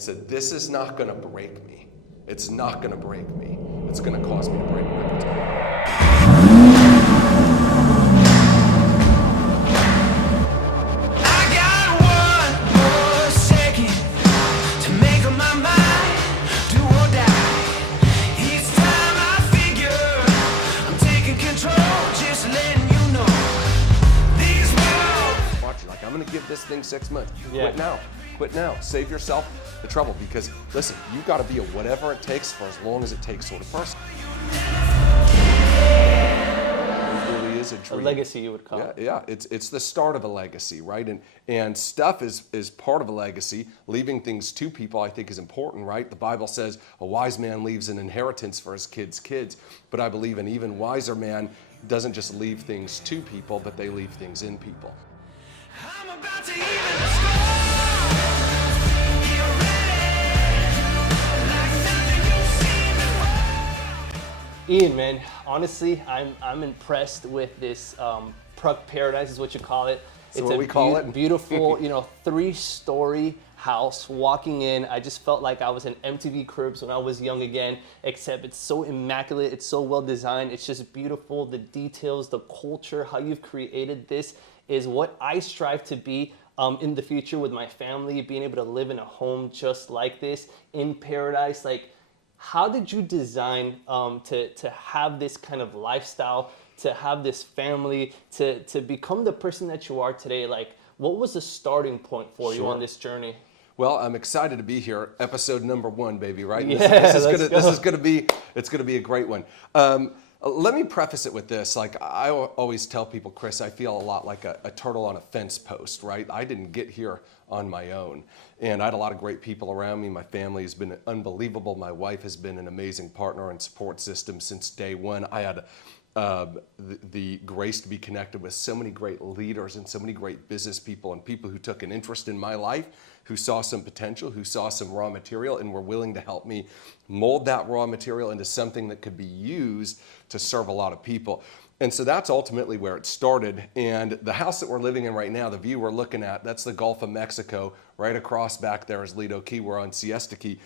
said, this is not going to break me. It's not going to break me. It's going to cause me to break my reputation. I'm going to give this thing 6 months. Quit now. Quit now. Save yourself the trouble, because listen, you got to be a whatever it takes for as long as it takes sort of person. It really is a dream. A legacy, you would call it. Yeah. It's the start of a legacy, right? And stuff is part of a legacy. Leaving things to people, I think, is important, right? The Bible says a wise man leaves an inheritance for his kids' kids, but I believe an even wiser man doesn't just leave things to people, but they leave things in people. I'm about to even the score. Ian, man, honestly, I'm impressed with this Pruk Paradise is what you call it. It's what we call it. Beautiful, 3-story house. Walking in, I just felt like I was in MTV Cribs when I was young again, except it's so immaculate, it's so well designed, it's just beautiful. The details, the culture, how you've created this is what I strive to be in the future with my family, being able to live in a home just like this, in paradise. Like, how did you design to have this kind of lifestyle, to have this family, to become the person that you are today? Like, what was the starting point for you on this journey? Well, I'm excited to be here. Episode number 1, baby, right? Yeah, this is gonna be a great one. Let me preface it with this. Like I always tell people, Chris, I feel a lot like a turtle on a fence post, right? I didn't get here on my own. And I had a lot of great people around me. My family has been unbelievable. My wife has been an amazing partner and support system since day one. I had the grace to be connected with so many great leaders and so many great business people and people who took an interest in my life, who saw some potential, who saw some raw material and were willing to help me mold that raw material into something that could be used to serve a lot of people. And so that's ultimately where it started. And the house that we're living in right now, the view we're looking at, that's the Gulf of Mexico. Right across back there is Lido Key. We're on Siesta Key.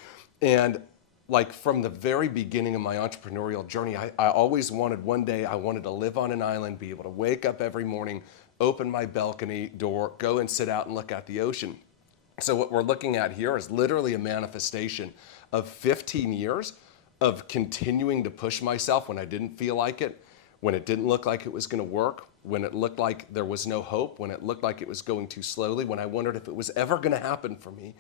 And like from the very beginning of my entrepreneurial journey, I always wanted, one day I wanted to live on an island, be able to wake up every morning, open my balcony door, go and sit out and look at the ocean. So what we're looking at here is literally a manifestation of 15 years of continuing to push myself when I didn't feel like it, when it didn't look like it was going to work, when it looked like there was no hope, when it looked like it was going too slowly, when I wondered if it was ever going to happen for me.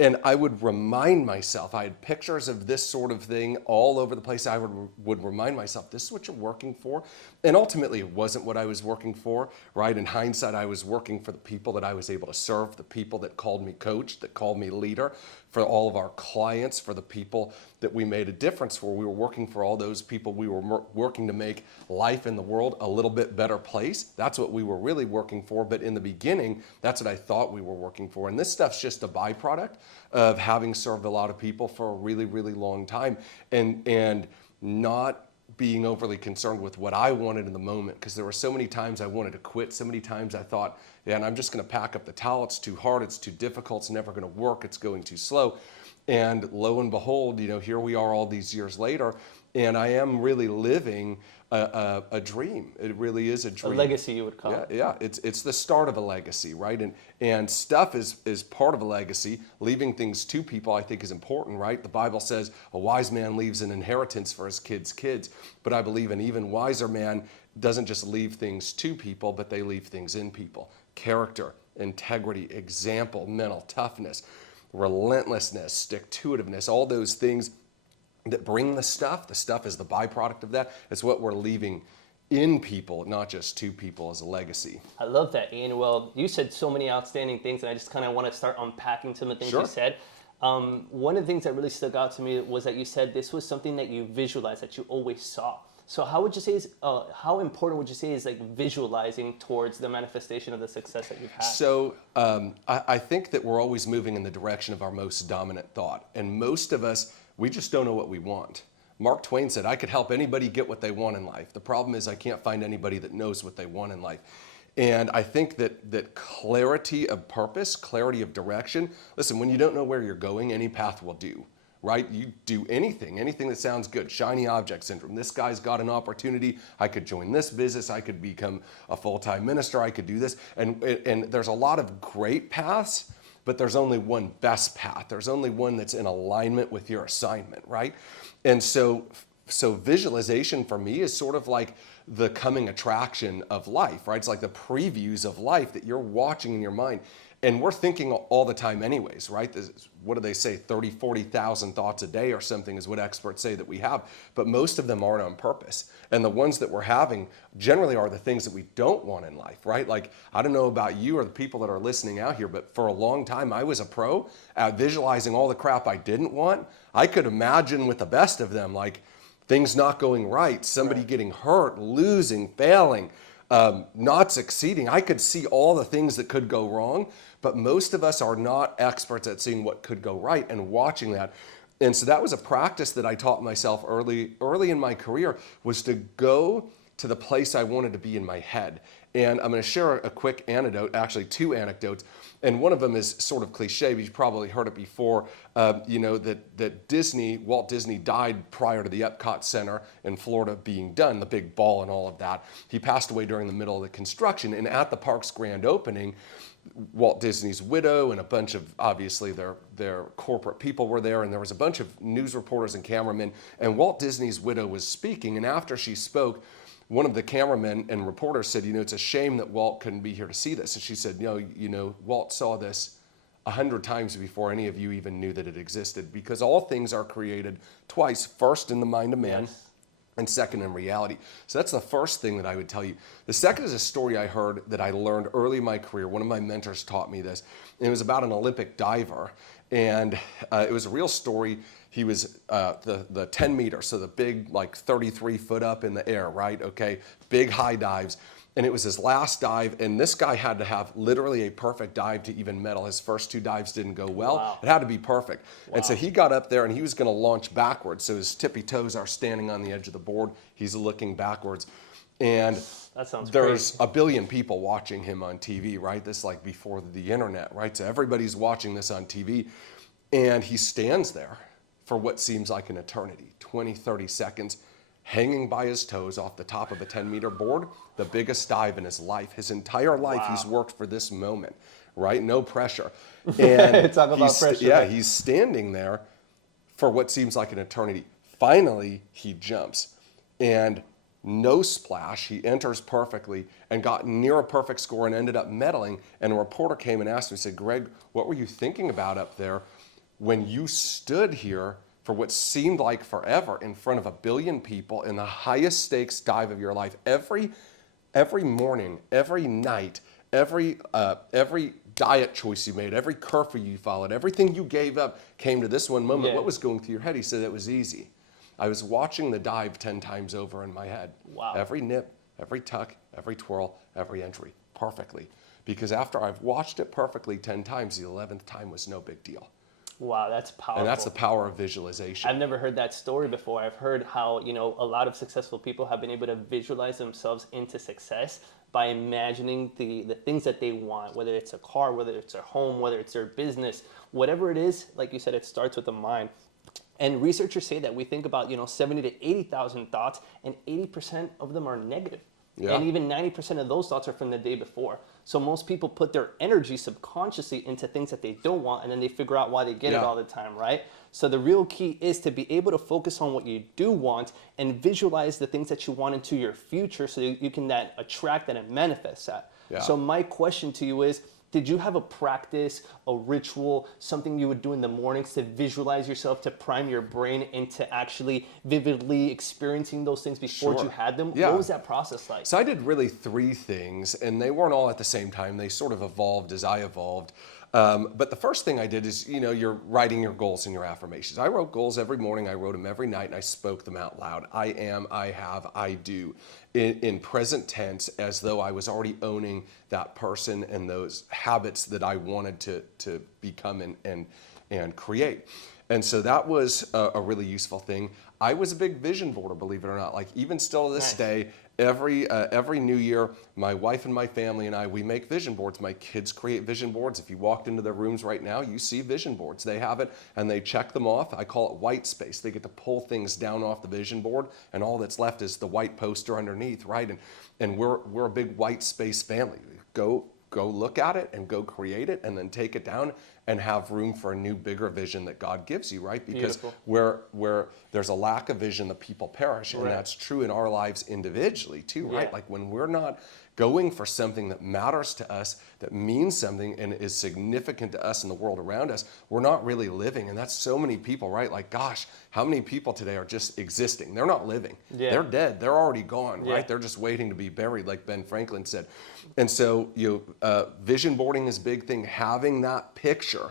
And I would remind myself, I had pictures of this sort of thing all over the place. I would remind myself, this is what you're working for. And ultimately, it wasn't what I was working for, right? In hindsight, I was working for the people that I was able to serve, the people that called me coach, that called me leader, for all of our clients, for the people that we made a difference for. We were working for all those people. We were working to make life in the world a little bit better place. That's what we were really working for. But in the beginning, that's what I thought we were working for. And this stuff's just a byproduct of having served a lot of people for a really, really long time and not being overly concerned with what I wanted in the moment, because there were so many times I wanted to quit, so many times I thought, yeah, and I'm just going to pack up the towel. It's too hard, it's too difficult, it's never going to work, it's going too slow. And lo and behold, here we are all these years later, and I am really living a dream. It really is a dream. A legacy, you would call it. Yeah. It's the start of a legacy, right? And stuff is part of a legacy. Leaving things to people, I think, is important, right? The Bible says a wise man leaves an inheritance for his kids' kids, but I believe an even wiser man doesn't just leave things to people, but they leave things in people. Character, integrity, example, mental toughness, relentlessness, stick-to-itiveness, all those things that bring the stuff is the byproduct of that. It's what we're leaving in people, not just to people, as a legacy. I love that, Ian. Well, you said so many outstanding things, and I just kind of want to start unpacking some of the things you said. One of the things that really stuck out to me was that you said this was something that you visualized, that you always saw. So how would you say how important would you say is like visualizing towards the manifestation of the success that you've had? So I think that we're always moving in the direction of our most dominant thought, and most of us, we just don't know what we want. Mark Twain said, I could help anybody get what they want in life. The problem is I can't find anybody that knows what they want in life. And I think that clarity of purpose, clarity of direction, listen, when you don't know where you're going, any path will do, right? You do anything that sounds good. Shiny object syndrome. This guy's got an opportunity. I could join this business. I could become a full-time minister. I could do this. And there's a lot of great paths, but there's only one best path. There's only one that's in alignment with your assignment, right? And so visualization for me is sort of like the coming attraction of life, right? It's like the previews of life that you're watching in your mind. And we're thinking all the time anyways, right? What do they say? 30, 40,000 thoughts a day or something is what experts say that we have. But most of them aren't on purpose. And the ones that we're having generally are the things that we don't want in life, right? Like, I don't know about you or the people that are listening out here, but for a long time, I was a pro at visualizing all the crap I didn't want. I could imagine with the best of them, like things not going right, somebody getting hurt, losing, failing, not succeeding. I could see all the things that could go wrong, but most of us are not experts at seeing what could go right and watching that. And so that was a practice that I taught myself early in my career, was to go to the place I wanted to be in my head. And I'm going to share a quick anecdote, actually 2 anecdotes. And one of them is sort of cliche, but you've probably heard it before, that Walt Disney died prior to the Epcot Center in Florida being done, the big ball and all of that. He passed away during the middle of the construction. And at the park's grand opening, Walt Disney's widow and a bunch of, obviously, their corporate people were there, and there was a bunch of news reporters and cameramen, and Walt Disney's widow was speaking, and after she spoke, one of the cameramen and reporters said, it's a shame that Walt couldn't be here to see this. And she said, Walt saw this 100 times before any of you even knew that it existed, because all things are created twice, first in the mind of man, Yes. and second in reality. So that's the first thing that I would tell you. The second is a story I heard that I learned early in my career. One of my mentors taught me this. And it was about an Olympic diver. And it was a real story. He was the 10 meter, so the big, like 33 foot up in the air, right? Okay, big high dives. And it was his last dive, and this guy had to have literally a perfect dive to even medal. His first 2 dives didn't go well. Wow. It had to be perfect. Wow. And so he got up there, and he was going to launch backwards. So his tippy toes are standing on the edge of the board. He's looking backwards. And That sounds there's crazy. a billion people watching him on TV, right? This like before the internet, right? So everybody's watching this on TV. And he stands there for what seems like an eternity, 20, 30 seconds, hanging by his toes off the top of a 10-meter board, the biggest dive in his life. His entire life, he's worked for this moment, right? No pressure. And Talk about pressure. Yeah, he's standing there for what seems like an eternity. Finally, he jumps. And no splash, he enters perfectly and got near a perfect score and ended up medaling. And a reporter came and asked him, he said, Greg, what were you thinking about up there when you stood here for what seemed like forever in front of a billion people in the highest stakes dive of your life? Every morning, every night, every diet choice you made, every curfew you followed, everything you gave up came to this one moment. Yeah. What was going through your head? He said it was easy. I was watching the dive 10 times over in my head. Wow. Every nip, every tuck, every twirl, every entry, perfectly. Because after I've watched it perfectly 10 times, the 11th time was no big deal. Wow, that's powerful. And that's the power of visualization. I've never heard that story before. I've heard how, a lot of successful people have been able to visualize themselves into success by imagining the things that they want, whether it's a car, whether it's their home, whether it's their business, whatever it is. Like you said, it starts with the mind. And researchers say that we think about, 70 to 80,000 thoughts, and 80% of them are negative. Yeah. And even 90% of those thoughts are from the day before. So most people put their energy subconsciously into things that they don't want, and then they figure out why they get it all the time, right? So the real key is to be able to focus on what you do want and visualize the things that you want into your future, so you can attract that and manifest that. Yeah. So my question to you is, did you have a practice, a ritual, something you would do in the mornings to visualize yourself, to prime your brain into actually vividly experiencing those things before Sure. you had them? Yeah. What was that process like? So I did really 3 things, and they weren't all at the same time. They sort of evolved as I evolved. But the first thing I did is, you're writing your goals and your affirmations. I wrote goals every morning. I wrote them every night, and I spoke them out loud. I am, I have, I do, in present tense, as though I was already owning that person and those habits that I wanted to become and create. And so that was a really useful thing. I was a big vision boarder, believe it or not. Like, even still to this Nice. day, every new year, my wife and my family and I, we make vision boards. My kids create vision boards. If you walked into their rooms right now, you see vision boards. They have it and they check them off. I call it white space. They get to pull things down off the vision board, and all that's left is the white poster underneath, right? And we're a big white space family. Go look at it and go create it, and then take it down and have room for a new, bigger vision that God gives you, right? Because where there's a lack of vision, the people perish. And that's true in our lives individually too, right? Yeah. Like when we're not going for something that matters to us, that means something and is significant to us and the world around us, we're not really living. And that's so many people, right? Like, gosh, how many people today are just existing? They're not living. Yeah. They're dead. They're already gone, Yeah. right? They're just waiting to be buried, like Ben Franklin said. And so, vision boarding is a big thing. Having that picture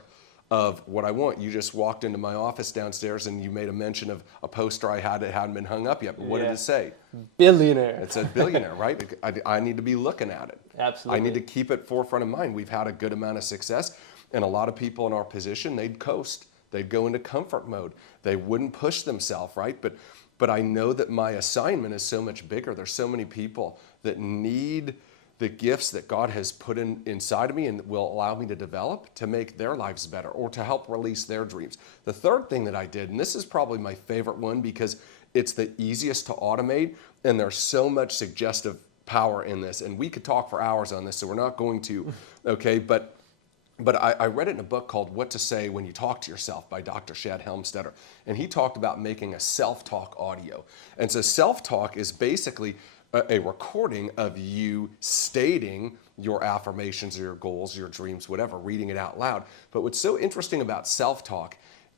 of what I want. You just walked into my office downstairs and you made a mention of a poster I had that hadn't been hung up yet. But what did it say? Billionaire. It said billionaire, right? I need to be looking at it. Absolutely. I need to keep it forefront of mind. We've had a good amount of success, and a lot of people in our position, they'd coast. They'd go into comfort mode. They wouldn't push themselves, right? But I know that my assignment is so much bigger. There's so many people that need the gifts that God has put inside of me and will allow me to develop to make their lives better or to help release their dreams. The third thing that I did, and this is probably my favorite one because it's the easiest to automate, and there's so much suggestive power in this, and we could talk for hours on this, so we're not going to, okay? But I read it in a book called What to Say When You Talk to Yourself by Dr. Shad Helmstetter, and he talked about making a self-talk audio. And so self-talk is basically a recording of you stating your affirmations or your goals, your dreams, whatever, reading it out loud. But what's so interesting about self-talk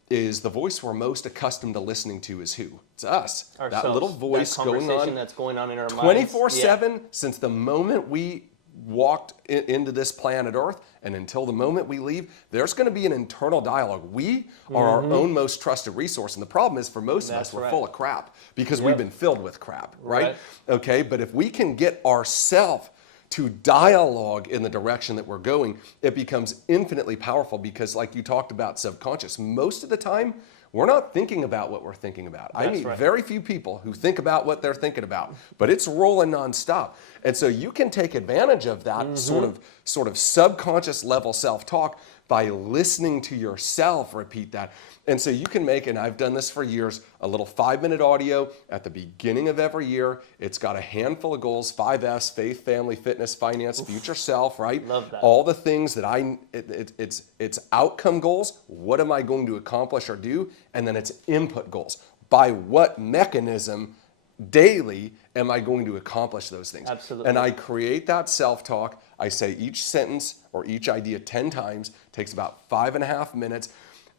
is the voice we're most accustomed to listening to is who? It's us. Ourselves. That little voice that going on that's going on in our minds. 24/7 since the moment we walked into this planet Earth and until the moment we leave, there's going to be an internal dialogue. We are our own most trusted resource. And the problem is for most of us, we're full of crap because we've been filled with crap, right? Okay, but if we can get ourselves to dialogue in the direction that we're going, it becomes infinitely powerful because like you talked about subconscious, most of the time, we're not thinking about what we're thinking about. I meet very few people who think about what they're thinking about, but it's rolling nonstop. And so you can take advantage of that sort of subconscious level self-talk by listening to yourself repeat that. And so you can make, and I've done this for years, a little 5-minute audio at the beginning of every year. It's got a handful of goals, 5 F's, faith, family, fitness, finance, future self, right? Love that. All the things that it's outcome goals. What am I going to accomplish or do? And then it's input goals. By what mechanism daily am I going to accomplish those things? Absolutely. And I create that self-talk. I say each sentence or each idea 10 times, takes about 5.5 minutes.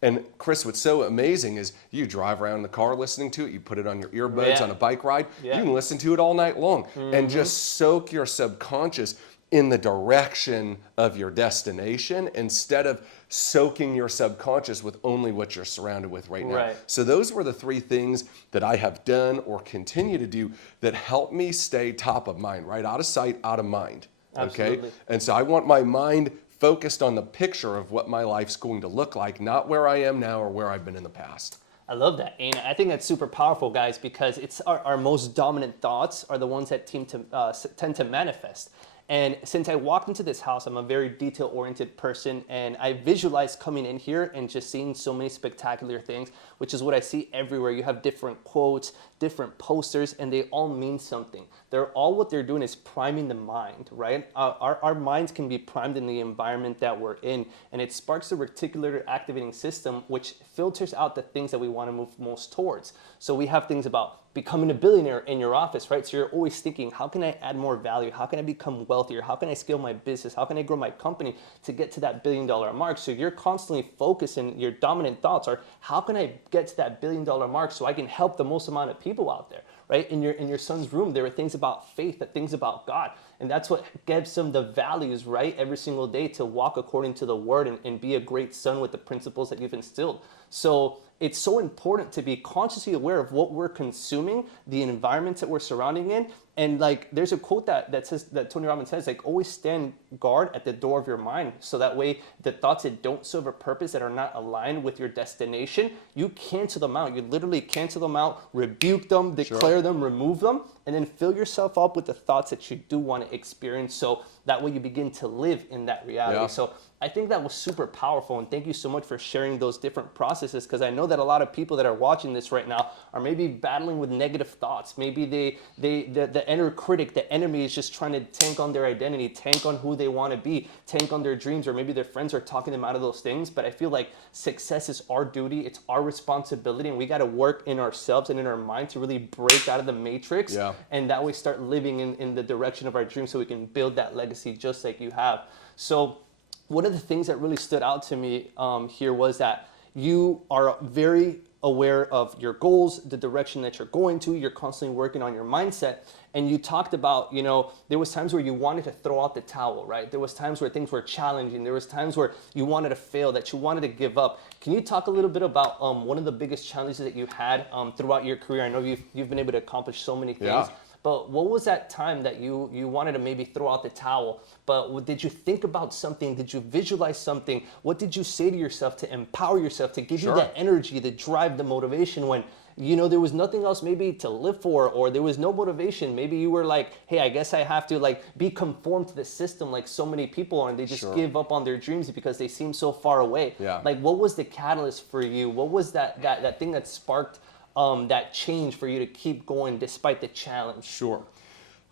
And Chris, what's so amazing is you drive around in the car listening to it, you put it on your earbuds on a bike ride, you can listen to it all night long and just soak your subconscious in the direction of your destination instead of soaking your subconscious with only what you're surrounded with right now. So those were the 3 things that I have done or continue to do that help me stay top of mind, right? Out of sight, out of mind. Okay? And so I want my mind focused on the picture of what my life's going to look like, not where I am now or where I've been in the past. I love that. And I think that's super powerful, guys, because it's our most dominant thoughts are the ones that tend to manifest. And since I walked into this house, I'm a very detail-oriented person, and I visualized coming in here and just seeing so many spectacular things, which is what I see everywhere. You have different quotes, different posters, and they all mean something. What they're doing is priming the mind, right? Our minds can be primed in the environment that we're in, and it sparks the reticular activating system, which filters out the things that we want to move most towards. So we have things about becoming a billionaire in your office, right? So you're always thinking, how can I add more value? How can I become wealthier? How can I scale my business? How can I grow my company to get to that $1 billion mark? So you're constantly focusing, your dominant thoughts are, how can I get to that $1 billion mark so I can help the most amount of people out there, right? In your son's room, there are things about faith, things about God. And that's what gives them the values, right? Every single day to walk according to the word and be a great son with the principles that you've instilled. So it's so important to be consciously aware of what we're consuming, the environments that we're surrounding in. And like, there's a quote that says, that Tony Robbins says, like, always stand guard at the door of your mind. So that way the thoughts that don't serve a purpose, that are not aligned with your destination, you cancel them out. You literally cancel them out, rebuke them, declare them, remove them, and then fill yourself up with the thoughts that you do want to experience. So that way you begin to live in that reality. Yeah. So I think that was super powerful, and thank you so much for sharing those different processes, because I know that a lot of people that are watching this right now are maybe battling with negative thoughts. Maybe the inner critic, the enemy, is just trying to tank on their identity, tank on who they want to be, tank on their dreams, or maybe their friends are talking them out of those things. But I feel like success is our duty, it's our responsibility, and we got to work in ourselves and in our mind to really break out of the matrix, and that way start living in the direction of our dreams, so we can build that legacy just like you have. So one of the things that really stood out to me here was that you are very aware of your goals, the direction that you're going to. You're constantly working on your mindset. And you talked about, you know, there was times where you wanted to throw out the towel, right? There was times where things were challenging. There was times where you wanted to fail, that you wanted to give up. Can you talk a little bit about one of the biggest challenges that you had throughout your career? I know you've been able to accomplish so many things. But what was that time that you wanted to maybe throw out the towel? But did you think about something? Did you visualize something? What did you say to yourself to empower yourself, to give you that energy, the drive, the motivation when, you know, there was nothing else maybe to live for, or there was no motivation? Maybe you were like, hey, I guess I have to like be conformed to the system like so many people are, and they just give up on their dreams because they seem so far away. Like, what was the catalyst for you? What was that thing that sparked that change for you to keep going despite the challenge? Sure.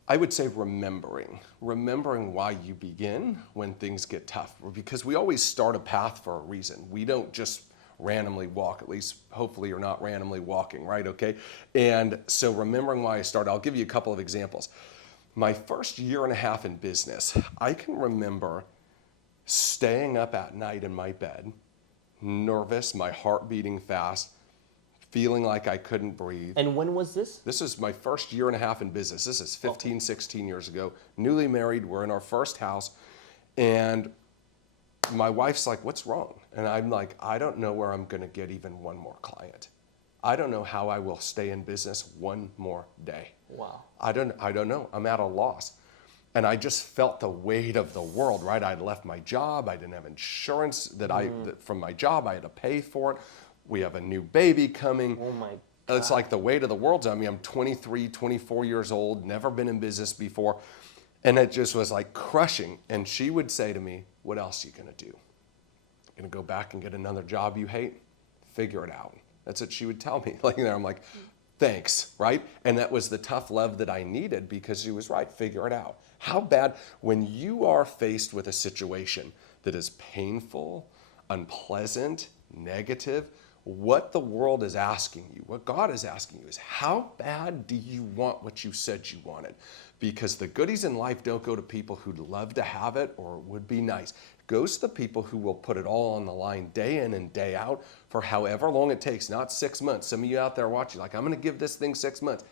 I would say remembering why you begin when things get tough, because we always start a path for a reason. We don't just randomly walk, at least hopefully you're not randomly walking, right? Okay. And so remembering why I started, I'll give you a couple of examples. My first year and a half in business, I can remember staying up at night in my bed, nervous, my heart beating fast, feeling like I couldn't breathe. And when was this? This is my first year and a half in business. This is 15, 16 years ago. Newly married, we're in our first house, and my wife's like, what's wrong? And I'm like, I don't know where I'm gonna get even one more client. I don't know how I will stay in business one more day. Wow. I don't know, I'm at a loss. And I just felt the weight of the world, right? I'd left my job, I didn't have insurance that from my job, I had to pay for it. We have a new baby coming. Oh my God. It's like the weight of the world's on me. I'm 23, 24 years old, never been in business before. And it just was like crushing. And she would say to me, what else are you gonna do? Gonna go back and get another job you hate? Figure it out. That's what she would tell me. Like, I'm like, thanks, right? And that was the tough love that I needed, because she was right, figure it out. How bad, when you are faced with a situation that is painful, unpleasant, negative, what the world is asking you, what God is asking you is, how bad do you want what you said you wanted? Because the goodies in life don't go to people who'd love to have it or would be nice. It goes to the people who will put it all on the line day in and day out for however long it takes, not 6 months. Some of you out there watching, like, I'm gonna give this thing 6 months.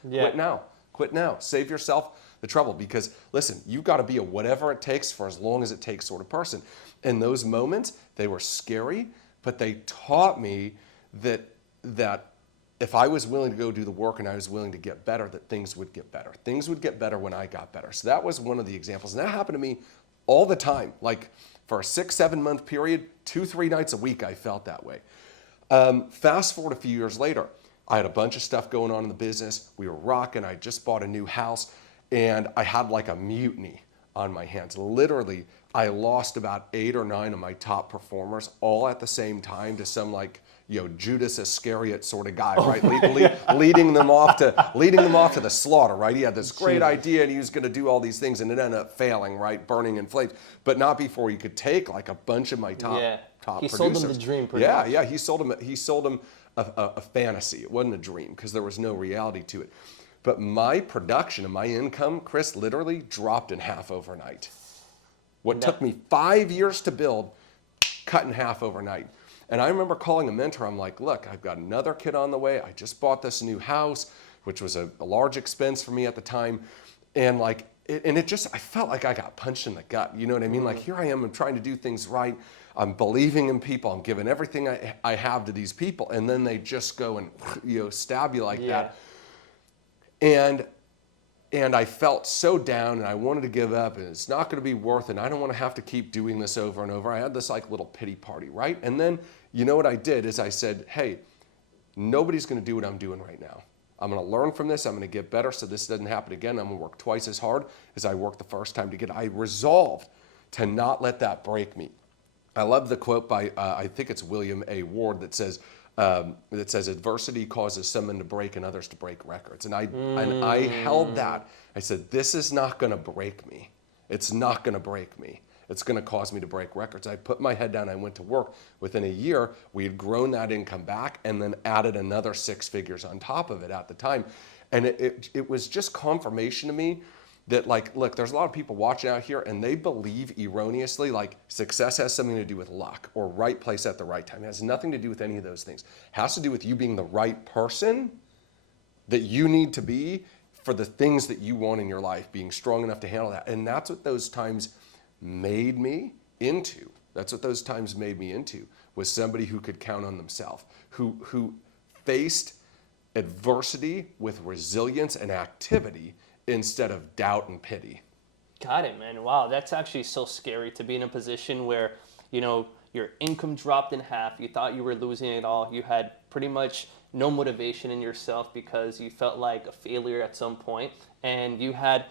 Quit now, save yourself the trouble, because listen, you gotta be a whatever it takes for as long as it takes sort of person. And those moments, they were scary, but they taught me that if I was willing to go do the work and I was willing to get better, that things would get better. Things would get better when I got better. So that was one of the examples. And that happened to me all the time. Like for a 6-7 month period, 2-3 nights a week, I felt that way. Fast forward a few years later, I had a bunch of stuff going on in the business. We were rocking. I just bought a new house, and I had like a mutiny on my hands. Literally, I lost about 8 or 9 of my top performers all at the same time to some like, Judas Iscariot sort of guy, right? Leading them off to the slaughter, right? He had this great idea and he was going to do all these things, and it ended up failing, right? Burning in flames, but not before he could take like a bunch of my top he producers. sold them the dream. Pretty much. He sold them a fantasy. It wasn't a dream because there was no reality to it. But my production and my income, Chris, literally dropped in half overnight. What took me 5 years to build, cut in half overnight. And I remember calling a mentor. I'm like, look, I've got another kid on the way. I just bought this new house, which was a large expense for me at the time. And I felt like I got punched in the gut. You know what I mean? Like, here I am, I'm trying to do things right. I'm believing in people. I'm giving everything I have to these people. And then they just go and, stab you like that. And I felt so down and I wanted to give up and it's not going to be worth it. And I don't want to have to keep doing this over and over. I had this like little pity party, right? And then, what I did is I said, hey, nobody's going to do what I'm doing right now. I'm going to learn from this. I'm going to get better so this doesn't happen again. I'm going to work twice as hard as I worked the first time to get. I resolved to not let that break me. I love the quote by, I think it's William A. Ward that says, adversity causes some men to break and others to break records. And I held that. I said, this is not going to break me. It's not going to break me. It's going to cause me to break records. I put my head down. I went to work. Within a year, we had grown that income back and then added another 6 figures on top of it at the time. And it was just confirmation to me that, like, look, there's a lot of people watching out here and they believe erroneously like success has something to do with luck or right place at the right time. It has nothing to do with any of those things. It has to do with you being the right person that you need to be for the things that you want in your life, being strong enough to handle that. And that's what those times made me into. That's what those times made me into, was somebody who could count on themselves, who faced adversity with resilience and activity instead of doubt and pity. Got it, man. Wow, that's actually so scary to be in a position where, your income dropped in half. You thought you were losing it all. You had pretty much no motivation in yourself because you felt like a failure at some point. And you had,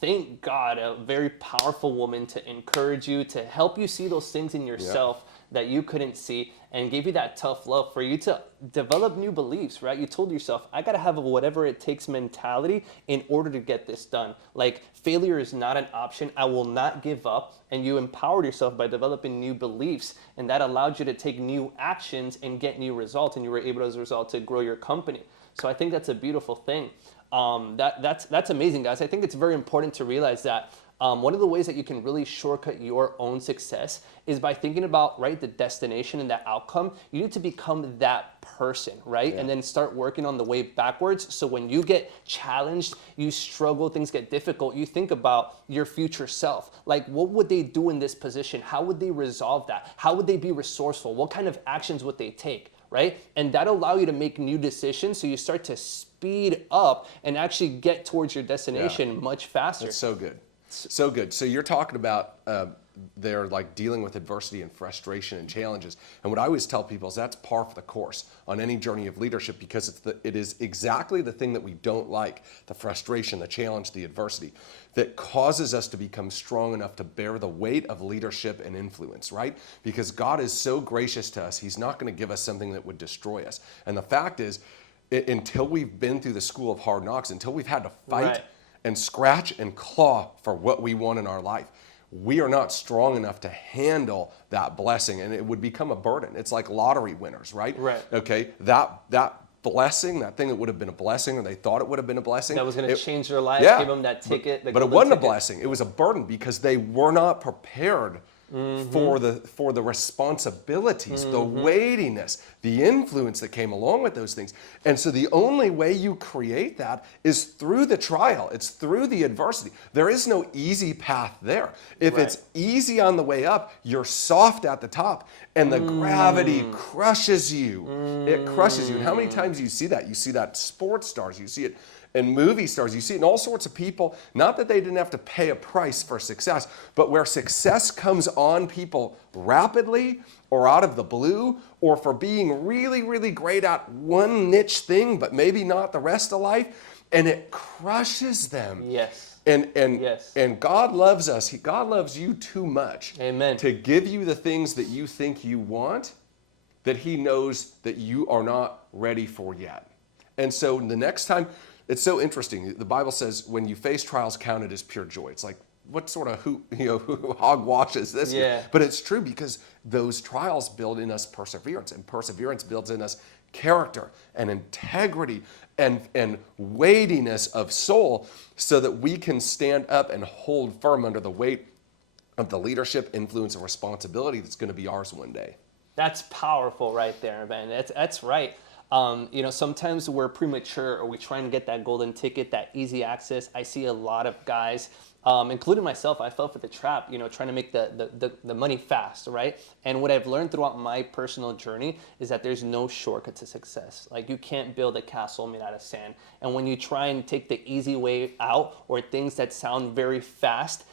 thank God, a very powerful woman to encourage you, to help you see those things in yourself that you couldn't see, and gave you that tough love for you to develop new beliefs, right? You told yourself, I got to have a whatever it takes mentality in order to get this done. Like, failure is not an option. I will not give up. And you empowered yourself by developing new beliefs, and that allowed you to take new actions and get new results, and you were able, as a result, to grow your company. So I think that's a beautiful thing. That's amazing, guys. I think it's very important to realize that one of the ways that you can really shortcut your own success is by thinking about, right, the destination and the outcome. You need to become that person, right? And then start working on the way backwards. So when you get challenged, you struggle, things get difficult, you think about your future self. Like, what would they do in this position? How would they resolve that? How would they be resourceful? What kind of actions would they take? Right? And that'll allow you to make new decisions. So you start to speed up and actually get towards your destination much faster. That's so good. So good. So you're talking about they're like dealing with adversity and frustration and challenges. And what I always tell people is that's par for the course on any journey of leadership, because it is exactly the thing that we don't like, the frustration, the challenge, the adversity, that causes us to become strong enough to bear the weight of leadership and influence, right? Because God is so gracious to us, He's not going to give us something that would destroy us. And the fact is, until we've been through the school of hard knocks, until we've had to fight and scratch and claw for what we want in our life, we are not strong enough to handle that blessing, and it would become a burden. It's like lottery winners, right? Right. Okay, that blessing, that thing that would have been a blessing, or they thought it would have been a blessing, that was going to change their life, give them that ticket. But it wasn't a blessing. It was a burden because they were not prepared for the responsibilities, the weightiness, the influence that came along with those things. And so the only way you create that is through the trial. It's through the adversity. There is no easy path there. If it's easy on the way up, you're soft at the top, and the gravity crushes you. It crushes you. And how many times do you see that? You see that in sports stars. You see it in movie stars. You see it in all sorts of people. Not that they didn't have to pay a price for success, but where success comes on people rapidly or out of the blue, or for being really, really great at one niche thing, but maybe not the rest of life, and it crushes them. Yes. And God loves us. God loves you too much. Amen. To give you the things that you think you want, that He knows that you are not ready for yet. And so the next time, it's so interesting. The Bible says when you face trials, count it as pure joy. It's like, what sort of hogwash is this? Yeah. But it's true, because those trials build in us perseverance, and perseverance builds in us character and integrity and weightiness of soul, so that we can stand up and hold firm under the weight of the leadership, influence, and responsibility that's going to be ours one day. That's powerful right there, man. That's right. Sometimes we're premature, or we try and get that golden ticket, that easy access. I see a lot of guys including myself, I fell for the trap, trying to make the money fast, right? And what I've learned throughout my personal journey is that there's no shortcut to success. Like, you can't build a castle made out of sand. And when you try and take the easy way out, or things that sound very fast,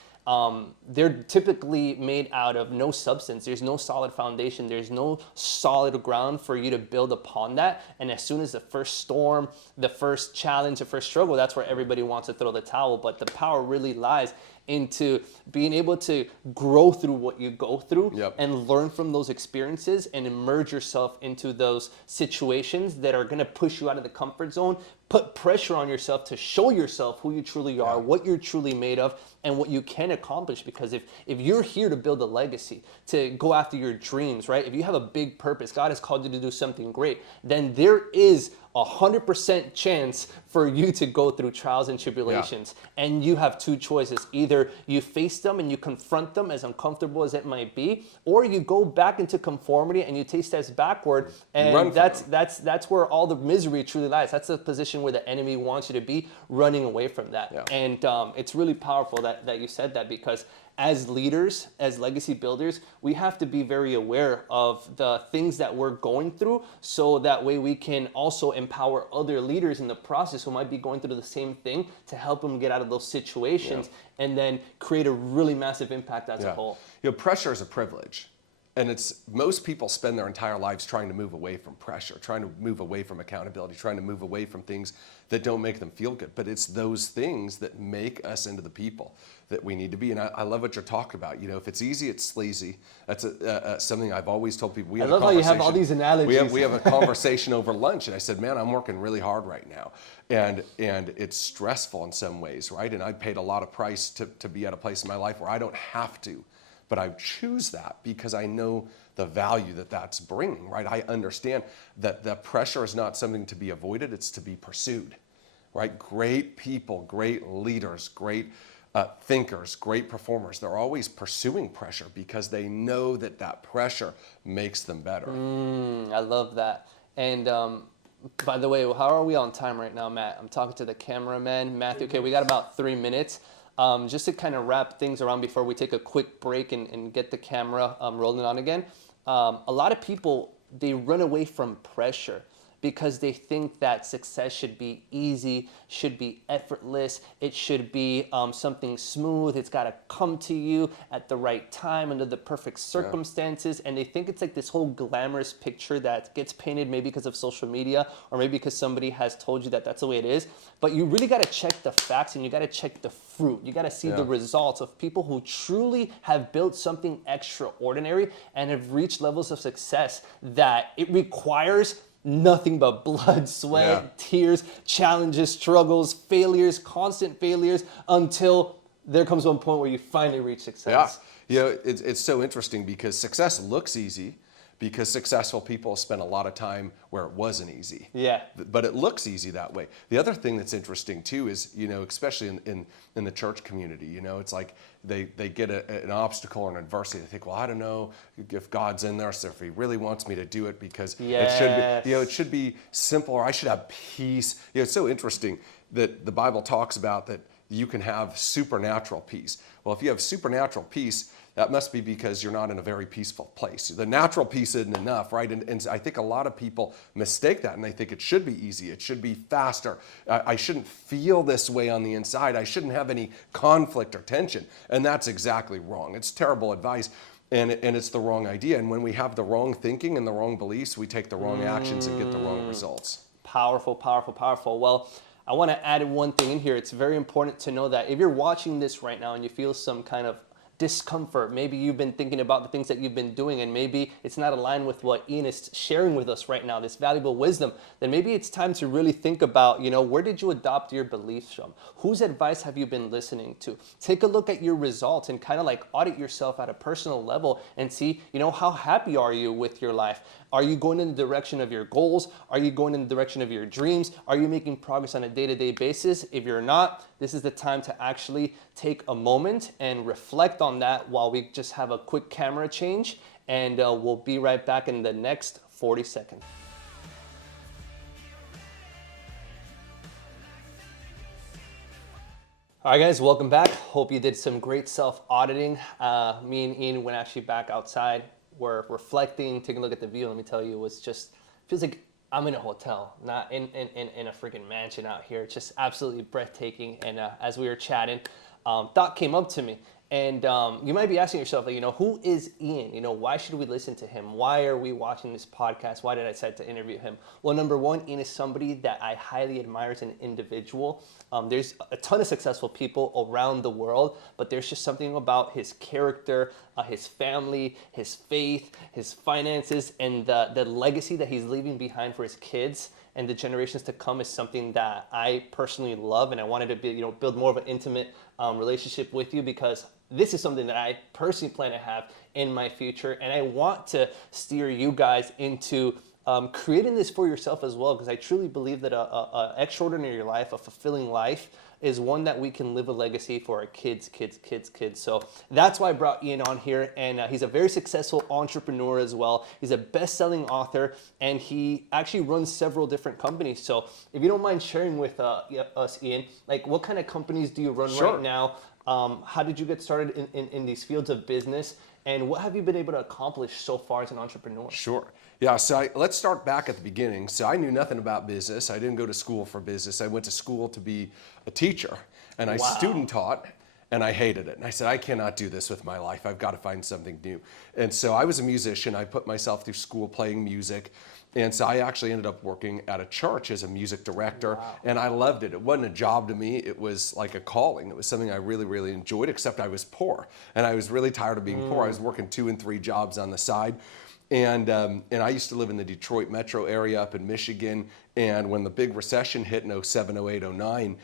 they're typically made out of no substance. There's no solid foundation. There's no solid ground for you to build upon that. And as soon as the first storm, the first challenge, the first struggle, that's where everybody wants to throw the towel. But the power really lies into being able to grow through what you go through. Yep. And learn from those experiences and immerse yourself into those situations that are going to push you out of the comfort zone, put pressure on yourself to show yourself who you truly are, what you're truly made of, and what you can accomplish. Because if you're here to build a legacy, to go after your dreams, right? If you have a big purpose, God has called you to do something great, then there is 100% chance for you to go through trials and tribulations. And you have two choices. Either you face them and you confront them, as uncomfortable as it might be, or you go back into conformity and you take steps backward. And that's where all the misery truly lies. That's the position where the enemy wants you to be, running away from that. Yeah. And it's really powerful that you said that, because as leaders, as legacy builders, we have to be very aware of the things that we're going through, so that way we can also empower other leaders in the process who might be going through the same thing, to help them get out of those situations and then create a really massive impact as a whole. Pressure is a privilege. And most people spend their entire lives trying to move away from pressure, trying to move away from accountability, trying to move away from things that don't make them feel good. But it's those things that make us into the people that we need to be. And I love what you're talking about. If it's easy, it's sleazy. That's something I've always told people. I love how you have all these analogies. We have a conversation over lunch, and I said, man, I'm working really hard right now. And it's stressful in some ways, right? And I paid a lot of price to be at a place in my life where I don't have to. But I choose that because I know the value that that's bringing, right? I understand that the pressure is not something to be avoided, it's to be pursued, right? Great people, great leaders, great thinkers, great performers, they're always pursuing pressure because they know that pressure makes them better. I love that. And by the way, how are we on time right now, Matt? I'm talking to the cameraman, Matthew. Okay, we got about 3 minutes. Just to kind of wrap things around before we take a quick break and get the camera rolling on again. A lot of people, they run away from pressure because they think that success should be easy, should be effortless, it should be something smooth, it's got to come to you at the right time under the perfect circumstances. And they think it's like this whole glamorous picture that gets painted maybe because of social media, or maybe because somebody has told you that that's the way it is. But you really got to check the facts, and you got to check the fruit. You got to see the results of people who truly have built something extraordinary and have reached levels of success that it requires nothing but blood, sweat, tears, challenges, struggles, failures, constant failures, until there comes one point where you finally reach success. It's so interesting because success looks easy because successful people spend a lot of time where it wasn't easy. But it looks easy that way. The other thing that's interesting too is, especially in the church community, it's like they get an obstacle or an adversity. They think, well, I don't know if God's in there, so if he really wants me to do it, because it should be simple, or I should have peace. It's so interesting that the Bible talks about that you can have supernatural peace. Well, if you have supernatural peace, that must be because you're not in a very peaceful place. The natural peace isn't enough, right? And I think a lot of people mistake that, and they think it should be easy, it should be faster. I shouldn't feel this way on the inside. I shouldn't have any conflict or tension. And that's exactly wrong. It's terrible advice, and it's the wrong idea. And when we have the wrong thinking and the wrong beliefs, we take the wrong actions and get the wrong results. Powerful, powerful, powerful. Well, I want to add one thing in here. It's very important to know that if you're watching this right now and you feel some kind of discomfort, maybe you've been thinking about the things that you've been doing and maybe it's not aligned with what Ian is sharing with us right now, this valuable wisdom, then maybe it's time to really think about, where did you adopt your beliefs from? Whose advice have you been listening to? Take a look at your results and kind of like audit yourself at a personal level and see, how happy are you with your life? Are you going in the direction of your goals? Are you going in the direction of your dreams? Are you making progress on a day-to-day basis? If you're not, this is the time to actually take a moment and reflect on that while we just have a quick camera change, and we'll be right back in the next 40 seconds. All right, guys, welcome back. Hope you did some great self-auditing. Me and Ian went actually back outside. We're reflecting, taking a look at the view. Let me tell you, it was just, feels like I'm in a hotel, not in a freaking mansion out here. It's just absolutely breathtaking. And as we were chatting, thought came up to me. And you might be asking yourself, like, who is Ian? Why should we listen to him? Why are we watching this podcast? Why did I decide to interview him? Well, number one, Ian is somebody that I highly admire as an individual. There's a ton of successful people around the world, but there's just something about his character, his family, his faith, his finances, and the legacy that he's leaving behind for his kids and the generations to come is something that I personally love, and I wanted to build more of an intimate relationship with you because this is something that I personally plan to have in my future, and I want to steer you guys into creating this for yourself as well, because I truly believe that a extraordinary life, a fulfilling life, is one that we can live a legacy for our kids. So that's why I brought Ian on here, and he's a very successful entrepreneur as well. He's a best-selling author, and he actually runs several different companies. So if you don't mind sharing with us, Ian, like what kind of companies do you run right now? How did you get started in these fields of business? And what have you been able to accomplish so far as an entrepreneur? Sure. Yeah, so let's start back at the beginning. So I knew nothing about business. I didn't go to school for business. I went to school to be a teacher, and I student taught, and I hated it. And I said, I cannot do this with my life. I've got to find something new. And so I was a musician. I put myself through school playing music. And so I actually ended up working at a church as a music director, and I loved it. It wasn't a job to me. It was like a calling. It was something I really, really enjoyed, except I was poor. And I was really tired of being poor. I was working 2 and 3 jobs on the side. And I used to live in the Detroit metro area up in Michigan. And when the big recession hit in 07, 08, 09,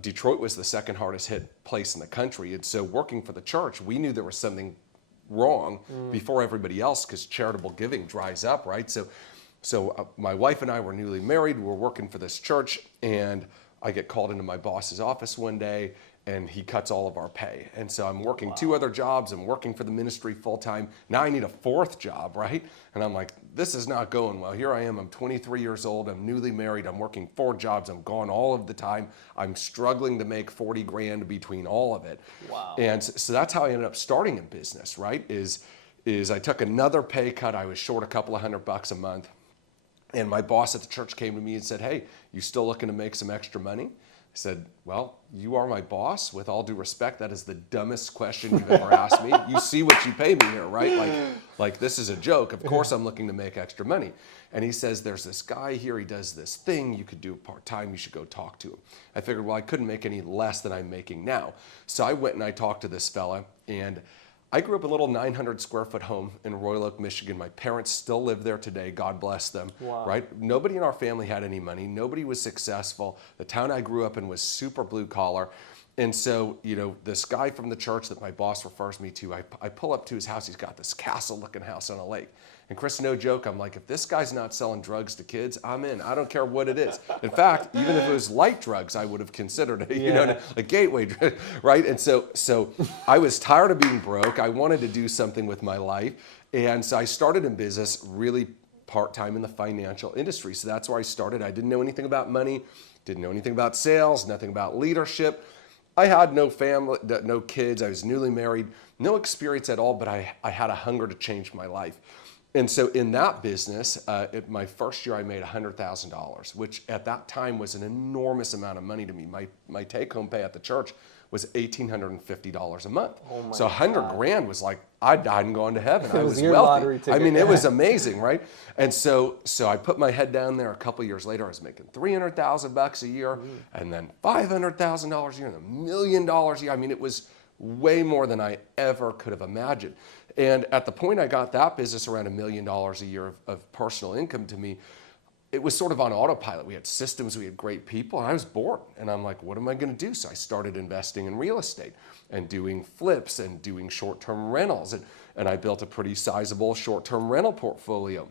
Detroit was the second hardest hit place in the country. And so working for the church, we knew there was something wrong before everybody else because charitable giving dries up, right? So my wife and I were newly married. We were working for this church, and I get called into my boss's office one day, and he cuts all of our pay. And so I'm working 2 other jobs. I'm working for the ministry full time. Now I need a 4th job, right? And I'm like, this is not going well. Here I am. I'm 23 years old. I'm newly married. I'm working 4 jobs. I'm gone all of the time. I'm struggling to make 40 grand between all of it. Wow. And so that's how I ended up starting a business, right? Is I took another pay cut. I was short a couple of $100 a month. And my boss at the church came to me and said, hey, you still looking to make some extra money? I said, well, you are my boss. With all due respect, that is the dumbest question you've ever asked me. You see what you pay me here, right? Like this is a joke. Of course I'm looking to make extra money. And he says, there's this guy here. He does this thing. You could do it part-time. You should go talk to him. I figured, well, I couldn't make any less than I'm making now. So I went and I talked to this fella, and I grew up in a little 900 square foot home in Royal Oak, Michigan. My parents still live there today. God bless them. Wow. Right? Nobody in our family had any money. Nobody was successful. The town I grew up in was super blue collar. And so, this guy from the church that my boss refers me to, I pull up to his house. He's got this castle looking house on a lake. And Chris, no joke, I'm like, if this guy's not selling drugs to kids, I'm in. I don't care what it is. In fact, even if it was light drugs, I would have considered it, a gateway drug, right? And so I was tired of being broke. I wanted to do something with my life. And so I started in business really part-time in the financial industry. So that's where I started. I didn't know anything about money, didn't know anything about sales, nothing about leadership. I had no family, no kids. I was newly married, no experience at all, but I had a hunger to change my life. And so in that business, my first year I made $100,000, which at that time was an enormous amount of money to me. My take-home pay at the church was $1,850 a month. Oh my so 100 grand was like, I died and gone to heaven. I was your wealthy. lottery ticket. I mean, it was amazing, right? And so I put my head down there. A couple years later, I was making $300,000 a year, and then $500,000 a year, and $1 million a year. I mean, it was way more than I ever could have imagined. And at the point I got that business around $1 million a year of personal income to me, it was sort of on autopilot. We had systems, we had great people, and I was bored. And I'm like, what am I going to do? So I started investing in real estate and doing flips and doing short-term rentals. And I built a pretty sizable short-term rental portfolio.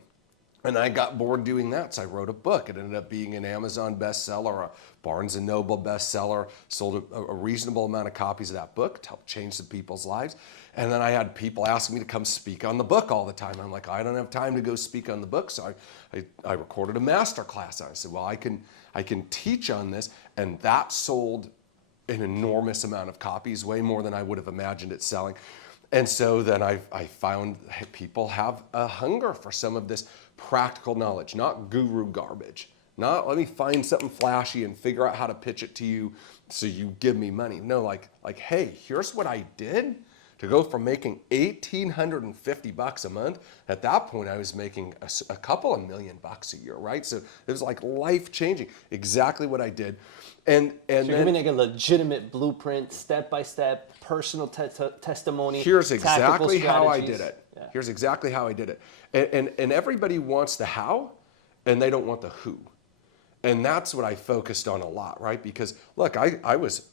And I got bored doing that, so I wrote a book. It ended up being an Amazon bestseller, a Barnes & Noble bestseller, sold a reasonable amount of copies of that book to help change some people's lives. And then I had people asking me to come speak on the book all the time. I'm like, I don't have time to go speak on the book, so I recorded a master class on it. I said, well, I can teach on this, and that sold an enormous amount of copies, way more than I would have imagined it selling. And so then I found people have a hunger for some of this practical knowledge, not guru garbage. Not let me find something flashy and figure out how to pitch it to you so you give me money. No, like hey, here's what I did to go from making $1,850 a month. At that point, I was making a couple of $1 million a year, right? So it was like life changing. Exactly what I did. And So you're then giving like a legitimate blueprint, step by step, personal testimony. here's tactical exactly how I strategies. did it. Yeah. Here's exactly how I did it. And everybody wants the how, and they don't want the who. And that's what I focused on a lot, right? Because look, I was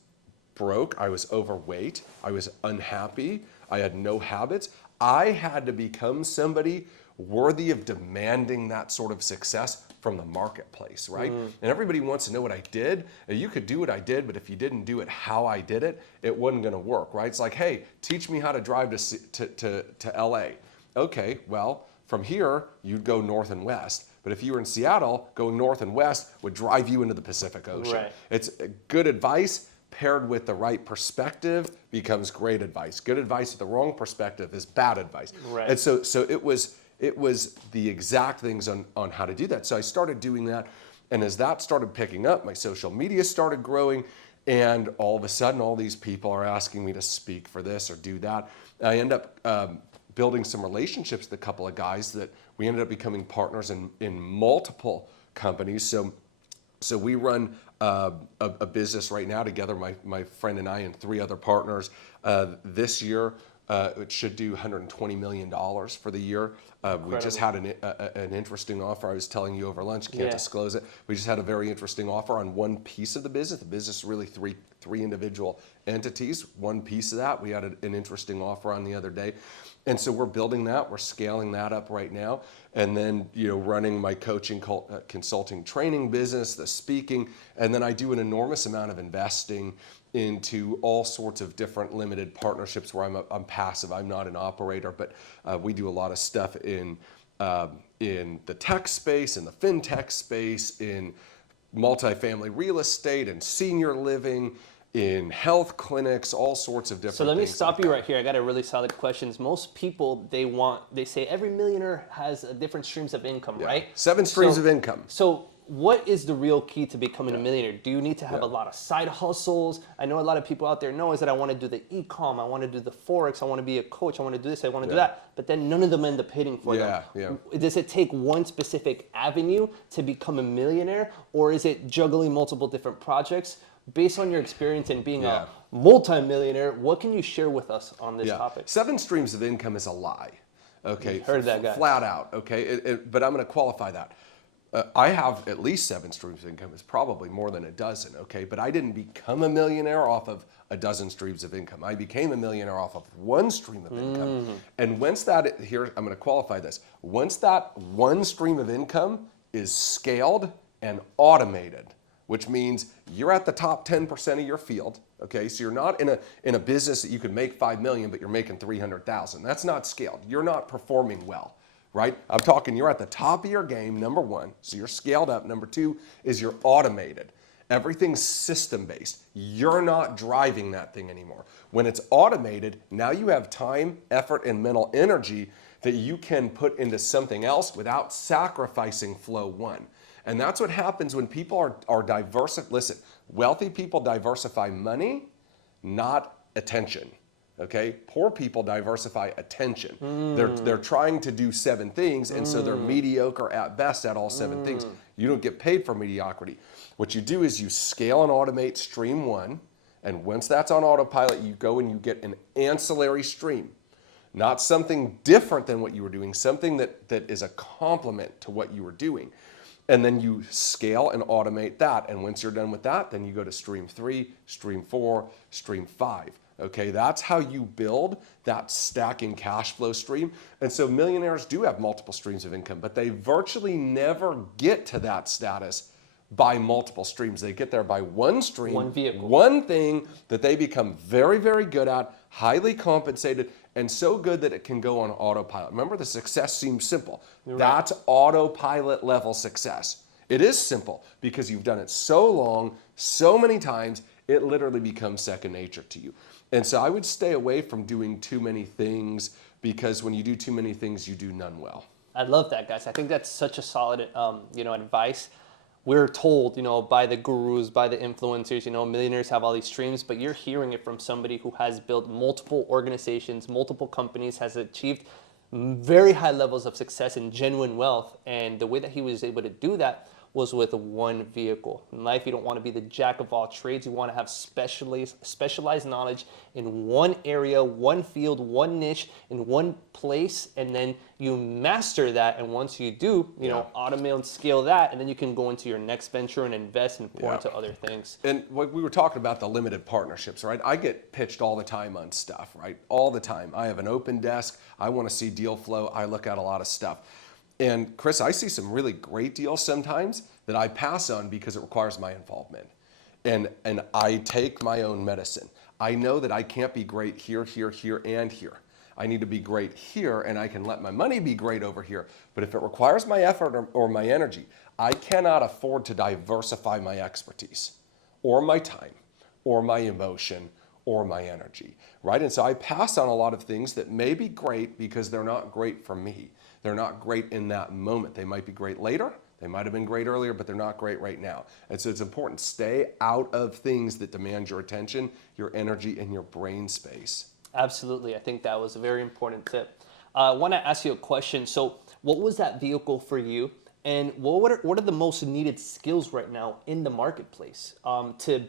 broke, I was overweight, I was unhappy, I had no habits. I had to become somebody worthy of demanding that sort of success from the marketplace, right? And everybody wants to know what I did. And you could do what I did, but if you didn't do it how I did it, it wasn't gonna work, right? It's like, hey, teach me how to drive to LA. Okay, well, from here, you'd go north and west. But if you were in Seattle, going north and west would drive you into the Pacific Ocean. Right. It's good advice paired with the right perspective becomes great advice. Good advice with the wrong perspective is bad advice. Right. And so it was the exact things on how to do that. So I started doing that. And as that started picking up, my social media started growing. And all of a sudden, all these people are asking me to speak for this or do that. I end up building some relationships with a couple of guys that we ended up becoming partners in multiple companies. So we run a business right now together, my friend and I and 3 other partners. This year, it should do $120 million for the year. We just had an interesting offer. I was telling you over lunch, can't disclose it. We just had a very interesting offer on one piece of the business. The business is really three individual entities. One piece of that, we had an interesting offer on the other day. And so we're building that, we're scaling that up right now. And then, running my coaching, consulting, training business, the speaking. And then I do an enormous amount of investing into all sorts of different limited partnerships where I'm passive. I'm not an operator, but we do a lot of stuff in the tech space, in the fintech space, in multifamily real estate and senior living, in health clinics, all sorts of different things. So let me stop you right here. I got a really solid question. Most people, they say every millionaire has different streams of income, right? 7 streams of income. So what is the real key to becoming a millionaire? Do you need to have a lot of side hustles? I know a lot of people out there know is that I want to do the e-com, I want to do the Forex, I want to be a coach, I want to do this, I want to do that. But then none of them end up hitting for them. Does it take one specific avenue to become a millionaire? Or is it juggling multiple different projects? Based on your experience in being a multi-millionaire, what can you share with us on this topic? 7 streams of income is a lie. Okay, heard that guy. Flat out. Okay, but I'm going to qualify that. I have at least 7 streams of income. It's probably more than a dozen. Okay, but I didn't become a millionaire off of a dozen streams of income. I became a millionaire off of 1 stream of income. And once that, here I'm going to qualify this. Once that 1 stream of income is scaled and automated, which means you're at the top 10% of your field. Okay, so you're not in a business that you could make 5 million, but you're making 300,000. That's not scaled. You're not performing well, right? I'm talking you're at the top of your game, number 1. So you're scaled up. Number 2 is you're automated. Everything's system-based. You're not driving that thing anymore. When it's automated, now you have time, effort, and mental energy that you can put into something else without sacrificing flow 1. And that's what happens when people are diverse. Listen, wealthy people diversify money, not attention. Okay, poor people diversify attention. They're trying to do 7 things, and so they're mediocre at best at all 7 things. You don't get paid for mediocrity. What you do is you scale and automate stream 1, and once that's on autopilot, you go and you get an ancillary stream. Not something different than what you were doing, something that is a complement to what you were doing. And then you scale and automate that. And once you're done with that, then you go to stream 3, stream 4, stream 5. Okay, that's how you build that stacking cash flow stream. And so millionaires do have multiple streams of income, but they virtually never get to that status by multiple streams. They get there by 1 stream, one vehicle, 1 thing that they become very, very good at, highly compensated, and so good that it can go on autopilot. Remember, the success seems simple. Right. That's autopilot level success. It is simple because you've done it so long, so many times, it literally becomes second nature to you. And so I would stay away from doing too many things, because when you do too many things, you do none well. I love that, guys. I think that's such a solid, advice. We're told, by the gurus, by the influencers, millionaires have all these streams, but you're hearing it from somebody who has built multiple organizations, multiple companies, has achieved very high levels of success and genuine wealth. And the way that he was able to do that was with one vehicle. In life, you don't want to be the jack of all trades. You want to have specialized knowledge in one area, one field, one niche, in one place, and then you master that. And once you do, automate and scale that, and then you can go into your next venture and invest and pour into other things. And what we were talking about, the limited partnerships, right? I get pitched all the time on stuff, right? All the time. I have an open desk. I want to see deal flow. I look at a lot of stuff. And Chris, I see some really great deals sometimes that I pass on because it requires my involvement. And I take my own medicine. I know that I can't be great here, here, here, and here. I need to be great here, and I can let my money be great over here. But if it requires my effort or my energy, I cannot afford to diversify my expertise or my time or my emotion or my energy, right? And so I pass on a lot of things that may be great because they're not great for me. They're not great in that moment. They might be great later. They might have been great earlier, but they're not great right now. And so it's important. Stay out of things that demand your attention, your energy, and your brain space. Absolutely. I think that was a very important tip. I want to ask you a question. So what was that vehicle for you? And what are the most needed skills right now in the marketplace to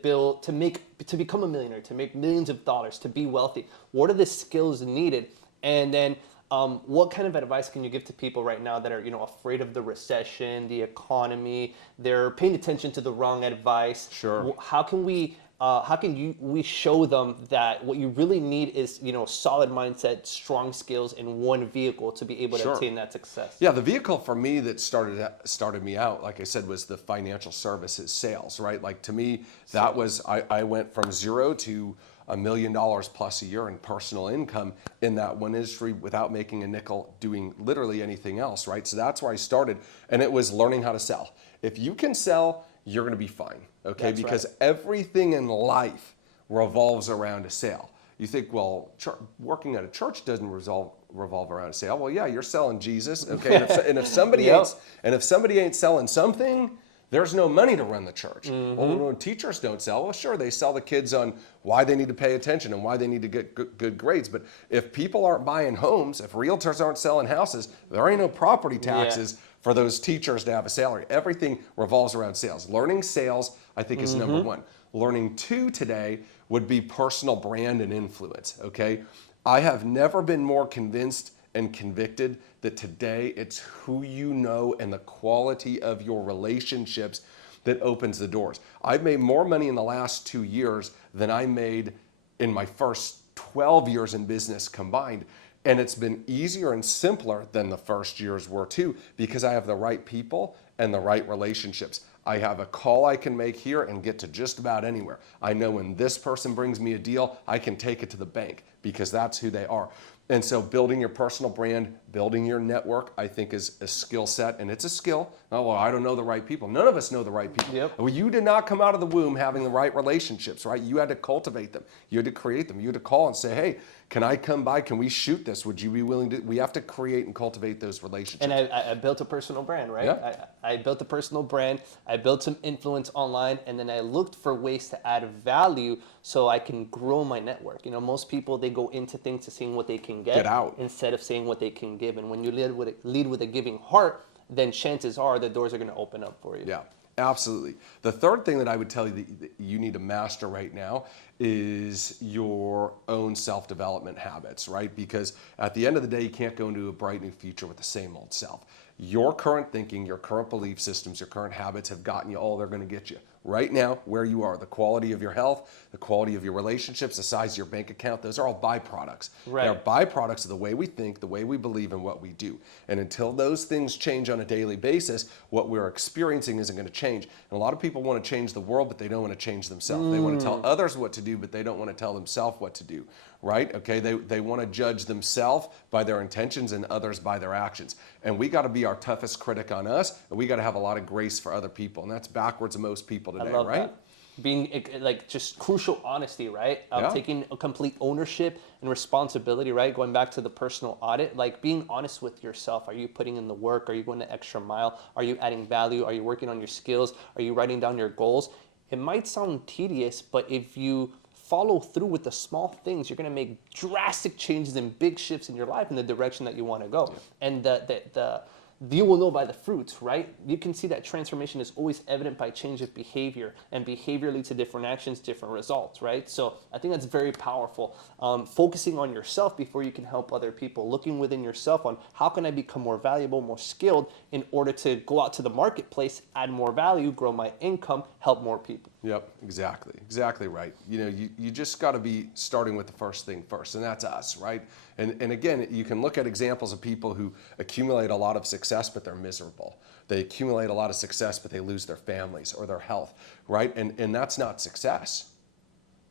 become a millionaire, to make millions of dollars, to be wealthy? What are the skills needed? And then what kind of advice can you give to people right now that are, afraid of the recession, the economy? They're paying attention to the wrong advice. Sure. How can we show them that what you really need is, solid mindset, strong skills, and one vehicle to be able to obtain that success? Yeah, the vehicle for me that started me out, like I said, was the financial services sales, right? Like to me, that was, I went from zero to $1 million plus a year in personal income in that one industry without making a nickel, doing literally anything else, right? So that's where I started, and it was learning how to sell. If you can sell, you're going to be fine, okay? That's because right. everything in life revolves around a sale. You think, well, working at a church doesn't revolve around a sale. Well, yeah, you're selling Jesus, okay? And if somebody ain't selling something, there's no money to run the church. Well, when teachers don't sell, well, sure, they sell the kids on why they need to pay attention and why they need to get good grades. But if people aren't buying homes, if realtors aren't selling houses, there ain't no property taxes for those teachers to have a salary. Everything revolves around sales. Learning sales, I think, is number one. Learning two today would be personal brand and influence, okay? I have never been more convinced and convicted that today it's who you know and the quality of your relationships that opens the doors. I've made more money in the last 2 years than I made in my first 12 years in business combined. And it's been easier and simpler than the first years were too, because I have the right people and the right relationships. I have a call I can make here and get to just about anywhere. I know when this person brings me a deal, I can take it to the bank because that's who they are. And so building your personal brand, building your network, I think is a skill set, and it's a skill. Oh, well, I don't know the right people. None of us know the right people. Yep. Well, you did not come out of the womb having the right relationships, right? You had to cultivate them. You had to create them. You had to call and say, hey, can I come by? Can we shoot this? Would you be willing to? We have to create and cultivate those relationships. And I built a personal brand, right? Yeah. I built a personal brand. I built some influence online, and then I looked for ways to add value so I can grow my network. Most people, they go into things to seeing what they can get out instead of saying what they can give. And when you lead with a giving heart, then chances are the doors are going to open up for you. Yeah, absolutely. The third thing that I would tell you that you need to master right now is your own self-development habits, right? Because at the end of the day, you can't go into a bright new future with the same old self. Your current thinking, your current belief systems, your current habits have gotten you all they're going to get you. Right now, where you are, the quality of your health, the quality of your relationships, the size of your bank account, those are all byproducts. Right. They're byproducts of the way we think, the way we believe, and what we do. And until those things change on a daily basis, what we're experiencing isn't going to change. And a lot of people want to change the world, but they don't want to change themselves. They want to tell others what to do, but they don't want to tell themselves what to do. Right? Okay, they want to judge themselves by their intentions and others by their actions. And we got to be our toughest critic on us, and we got to have a lot of grace for other people. And that's backwards of most people today, I love right? that. being like just crucial honesty, right? Yeah. Taking a complete ownership and responsibility, right? Going back to the personal audit, like being honest with yourself. Are you putting in the work? Are you going the extra mile? Are you adding value? Are you working on your skills? Are you writing down your goals? It might sound tedious, but if you follow through with the small things, you're going to make drastic changes and big shifts in your life in the direction that you want to go. And you will know by the fruits, right? You can see that transformation is always evident by change of behavior, and behavior leads to different actions, different results, right? So I think that's very powerful. Focusing on yourself before you can help other people, looking within yourself on how can I become more valuable, more skilled in order to go out to the marketplace, add more value, grow my income, help more people. Yep, exactly right. You know, you just got to be starting with the first thing first, and that's us, right? And again, you can look at examples of people who accumulate a lot of success, but they're miserable. They accumulate a lot of success, but they lose their families or their health, right? And that's not success,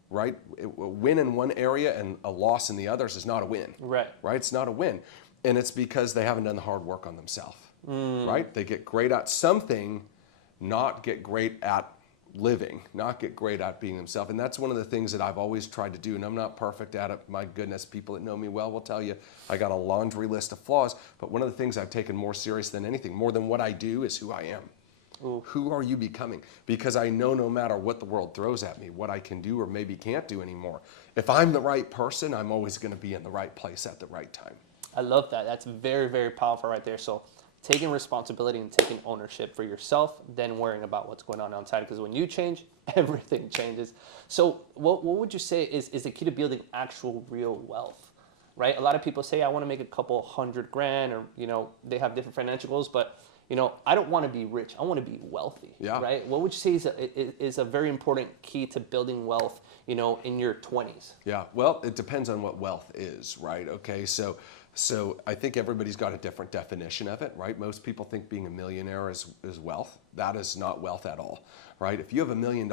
right? A win in one area and a loss in the others is not a win, Right. right? It's not a win. And it's because they haven't done the hard work on themselves, right? They get great at something, not get great at living, not get great at being themselves. And that's one of the things that I've always tried to do. And I'm not perfect at it. My goodness, people that know me well will tell you I got a laundry list of flaws. But one of the things I've taken more serious than anything, more than what I do, is who I am. Ooh. Who are you becoming? Because I know no matter what the world throws at me, what I can do or maybe can't do anymore. If I'm the right person, I'm always going to be in the right place at the right time. I love that. That's very, very powerful right there. So taking responsibility and taking ownership for yourself, then worrying about what's going on outside. Because when you change, everything changes. So what would you say is the key to building actual real wealth, right? A lot of people say, I want to make a couple $100,000, or, you know, they have different financial goals, but, you know, I don't want to be rich. I want to be wealthy, right? What would you say is a very important key to building wealth, you know, in your 20s? Yeah, well, it depends on what wealth is, right? Okay, so I think everybody's got a different definition of it, right? Most people think being a millionaire is wealth. That is not wealth at all, right? If you have $1 million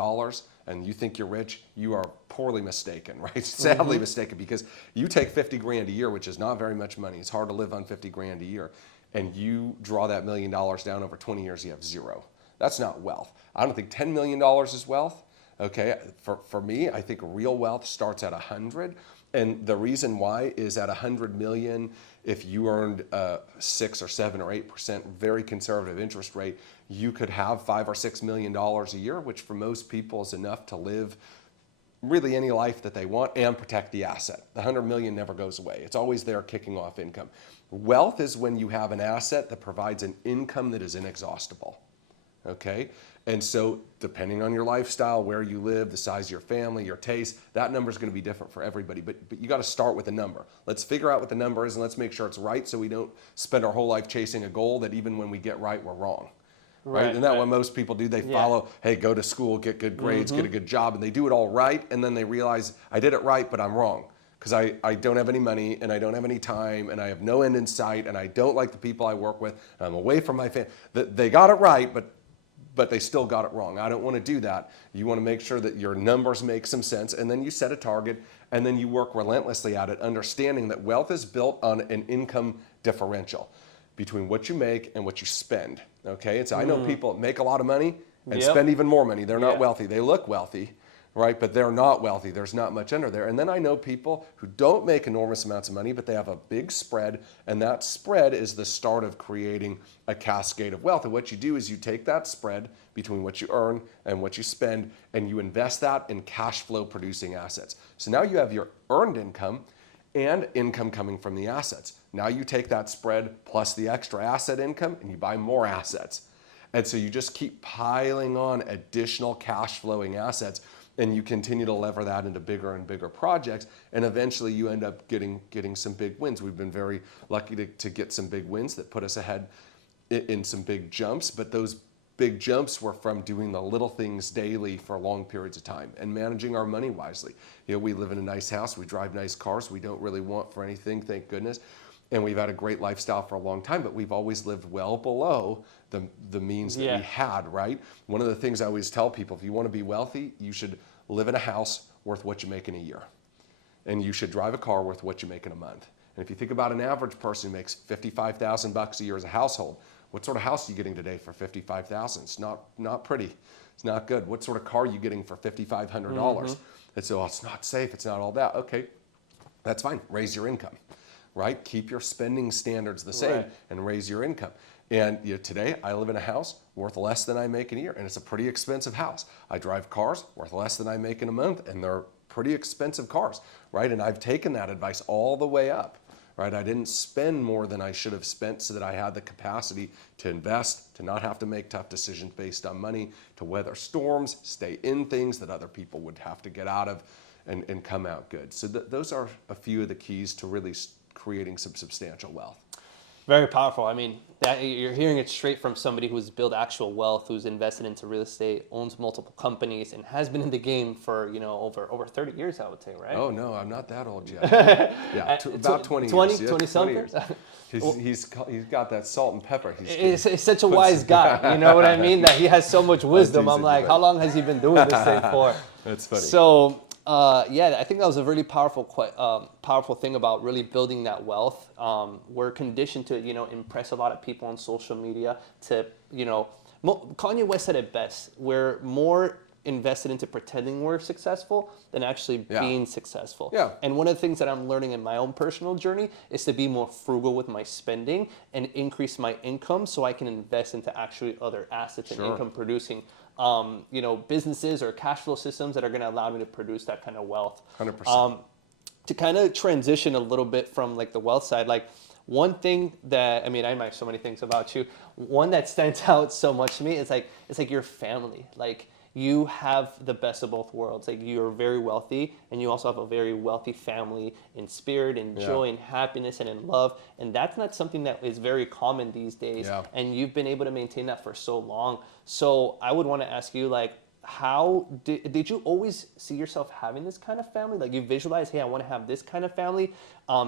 and you think you're rich, you are poorly mistaken, right? Sadly mistaken, because you take 50 grand a year, which is not very much money. It's hard to live on 50 grand a year. And you draw that $1 million down over 20 years, you have zero. That's not wealth. I don't think $10 million is wealth. Okay, for me, I think real wealth starts at 100. And the reason why is at 100 million, if you earned 6 or 7 or 8% very conservative interest rate, you could have $5 or $6 million a year, which for most people is enough to live really any life that they want and protect the asset. The 100 million never goes away. It's always there kicking off income. Wealth is when you have an asset that provides an income that is inexhaustible. Okay? And so depending on your lifestyle, where you live, the size of your family, your taste, that number is going to be different for everybody. But you got to start with a number. Let's figure out what the number is and let's make sure it's right so we don't spend our whole life chasing a goal that even when we get right, we're wrong. Right? Isn't that what most people do? They follow, hey, go to school, get good grades, get a good job, and they do it all right, and then they realize, I did it right, but I'm wrong. Because I don't have any money, and I don't have any time, and I have no end in sight, and I don't like the people I work with, and I'm away from my family. They got it right, but they still got it wrong. I don't want to do that. You want to make sure that your numbers make some sense, and then you set a target, and then you work relentlessly at it, understanding that wealth is built on an income differential between what you make and what you spend. Okay, and so I know people that make a lot of money and spend even more money. They're not wealthy. They look wealthy, right? But they're not wealthy. There's not much under there. And then I know people who don't make enormous amounts of money, but they have a big spread, and that spread is the start of creating a cascade of wealth. And what you do is you take that spread between what you earn and what you spend, and you invest that in cash flow producing assets. So now you have your earned income and income coming from the assets. Now you take that spread plus the extra asset income and you buy more assets. And so you just keep piling on additional cash flowing assets, and you continue to lever that into bigger and bigger projects, and eventually you end up getting some big wins. We've been very lucky to get some big wins that put us ahead in some big jumps, but those big jumps were from doing the little things daily for long periods of time and managing our money wisely. You know, we live in a nice house, we drive nice cars, we don't really want for anything, thank goodness. And we've had a great lifestyle for a long time, but we've always lived well below the means that we had, right? One of the things I always tell people, if you want to be wealthy, you should live in a house worth what you make in a year. And you should drive a car worth what you make in a month. And if you think about an average person who makes $55,000 a year as a household, What sort of house are you getting today for $55,000? It's not pretty. It's not good. What sort of car are you getting for $5,500? And so it's not safe. It's not all that. Okay, that's fine. Raise your income, right? Keep your spending standards the same and raise your income. And today I live in a house worth less than I make in a year, and it's a pretty expensive house. I drive cars worth less than I make in a month, and they're pretty expensive cars, right? And I've taken that advice all the way up, right? I didn't spend more than I should have spent so that I had the capacity to invest, to not have to make tough decisions based on money, to weather storms, stay in things that other people would have to get out of, and come out good. So those are a few of the keys to really creating some substantial wealth. Very powerful. I mean, that you're hearing it straight from somebody who's built actual wealth, who's invested into real estate, owns multiple companies, and has been in the game for over 30 years, I would say, right? Oh no, I'm not that old yet. Yeah, about 20 years. 20 something. 20 years. He's got that salt and pepper. He's such a wise guy. You know what I mean? That he has so much wisdom. I'm like, how long has he been doing this thing for? That's funny. So. I think that was a really powerful thing about really building that wealth. We're conditioned to, impress a lot of people on social media. Kanye West said it best. We're more invested into pretending we're successful than actually being successful. Yeah. And one of the things that I'm learning in my own personal journey is to be more frugal with my spending and increase my income so I can invest into actually other assets and income producing businesses or cash flow systems that are going to allow me to produce that kind of wealth. 100%. To kind of transition a little bit from like the wealth side, like one thing that, I admire so many things about you. One that stands out so much to me is like, it's like your family. Like you have the best of both worlds. Like you're very wealthy and you also have a very wealthy family in spirit and joy and happiness and in love. And that's not something that is very common these days. Yeah. And you've been able to maintain that for so long. So I would want to ask you, like, how did you always see yourself having this kind of family? Like you visualize, hey, I want to have this kind of family.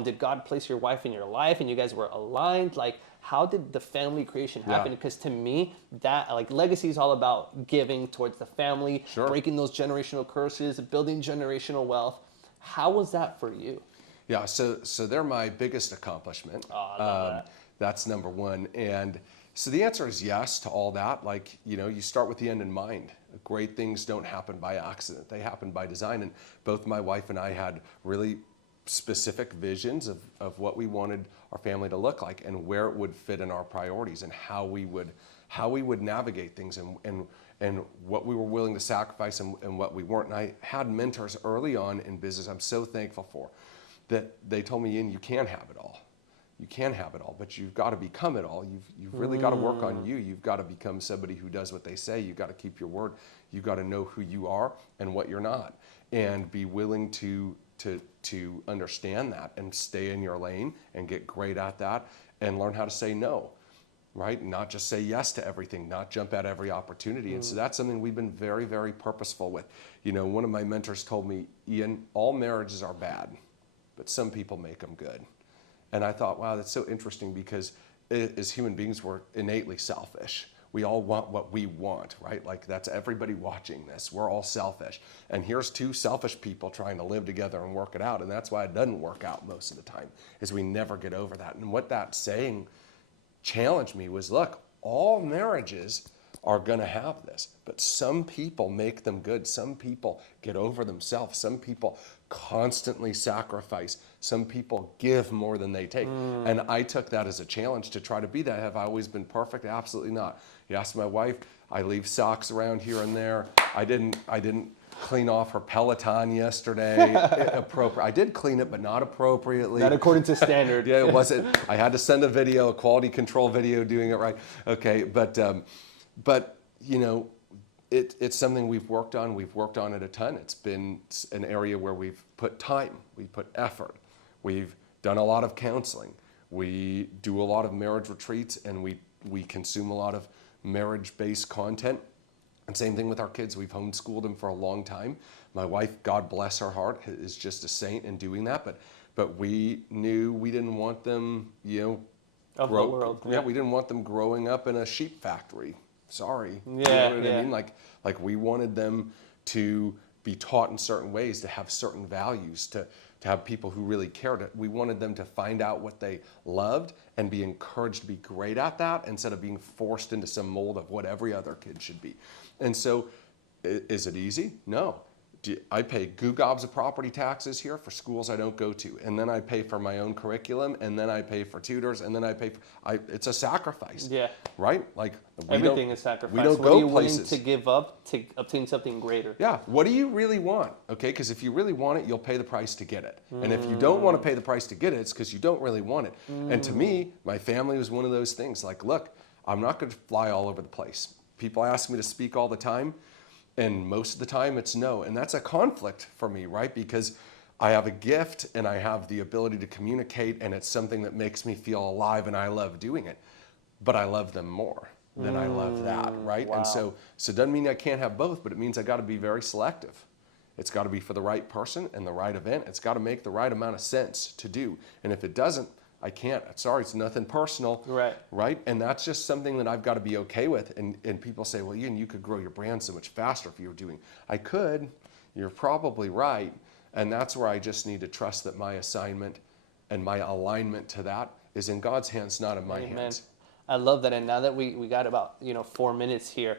Did God place your wife in your life and you guys were aligned? Like, how did the family creation happen? Because to me, that like legacy is all about giving towards the family, breaking those generational curses, building generational wealth. How was that for you? Yeah, so they're my biggest accomplishment. Oh, I love that. That's number one. And so the answer is yes to all that. Like, you start with the end in mind. Great things don't happen by accident. They happen by design. And both my wife and I had really specific visions of what we wanted our family to look like and where it would fit in our priorities and how we would navigate things and what we were willing to sacrifice and what we weren't. And I had mentors early on in business I'm so thankful for that they told me, Ian, you can have it all. You can have it all, but you've got to become it all. You've really got to work on you. You've got to become somebody who does what they say. You've got to keep your word. You've got to know who you are and what you're not, and be willing to understand that and stay in your lane and get great at that and learn how to say no, right? Not just say yes to everything, not jump at every opportunity. And so that's something we've been very, very purposeful with. One of my mentors told me, Ian, all marriages are bad, but some people make them good. And I thought, wow, that's so interesting because as human beings, we're innately selfish. We all want what we want, right? Like that's everybody watching this. We're all selfish. And here's two selfish people trying to live together and work it out. And that's why it doesn't work out most of the time, is we never get over that. And what that saying challenged me was, look, all marriages are going to have this, but some people make them good. Some people get over themselves. Some people constantly sacrifice. Some people give more than they take. And I took that as a challenge to try to be that. Have I always been perfect? Absolutely not. You ask my wife, I leave socks around here and there. I didn't clean off her Peloton yesterday. I did clean it, but not appropriately. Not according to standard. Yeah, it wasn't. I had to send a video, a quality control video doing it right. Okay, but it's something we've worked on. We've worked on it a ton. It's been an area where we've put time, we put effort. We've done a lot of counseling. We do a lot of marriage retreats, and we consume a lot of marriage-based content. And same thing with our kids. We've homeschooled them for a long time. My wife, God bless her heart, is just a saint in doing that. But we knew we didn't want them, of the world. Yeah, we didn't want them growing up in a sheep factory. Sorry. Yeah, you know what I mean? Like we wanted them to be taught in certain ways, to have certain values, to have people who really cared. We wanted them to find out what they loved and be encouraged to be great at that instead of being forced into some mold of what every other kid should be. And so, is it easy? No. I pay goo gobs of property taxes here for schools I don't go to, and then I pay for my own curriculum, and then I pay for tutors, and then I pay for, it's a sacrifice. Yeah. Right? Like Everything is sacrifice. We don't what go are you places. willing to give up to obtain something greater? Yeah. What do you really want? Okay, because if you really want it, you'll pay the price to get it. And if you don't want to pay the price to get it, it's because you don't really want it. And to me, my family was one of those things. Like, look, I'm not going to fly all over the place. People ask me to speak all the time. And most of the time it's no. And that's a conflict for me, right? Because I have a gift and I have the ability to communicate, and it's something that makes me feel alive, and I love doing it. But I love them more than I love that, right? Wow. And so it doesn't mean I can't have both, but it means I got to be very selective. It's got to be for the right person and the right event. It's got to make the right amount of sense to do. And if it doesn't, I can't. Sorry, it's nothing personal. Right? And that's just something that I've got to be okay with. And people say, well, Ian, you could grow your brand so much faster if you were doing. I could. You're probably right. And that's where I just need to trust that my assignment and my alignment to that is in God's hands, not in my hands. I love that. And now that we got about 4 minutes here,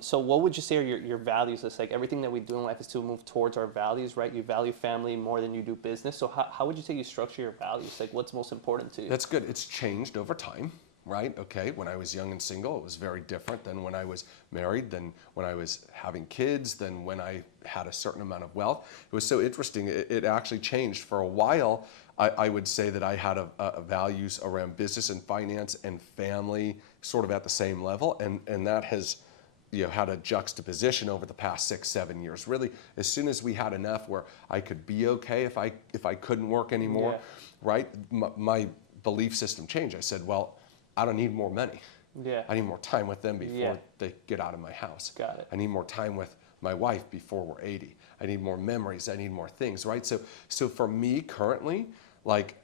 so what would you say are your values? It's like everything that we do in life is to move towards our values, right? You value family more than you do business. So how would you say you structure your values? Like what's most important to you? That's good. It's changed over time, right? Okay, when I was young and single, it was very different than when I was married, than when I was having kids, than when I had a certain amount of wealth. It was so interesting. It actually changed. For a while, I would say that I had a values around business and finance and family sort of at the same level, and that has had a juxtaposition over the past 6-7 years. Really, as soon as we had enough where I could be okay if I couldn't work anymore, right? My belief system changed. I said, well, I don't need more money. I need more time with them before they get out of my house. Got it. I need more time with my wife before we're 80. I need more memories. I need more things, right? So for me currently, like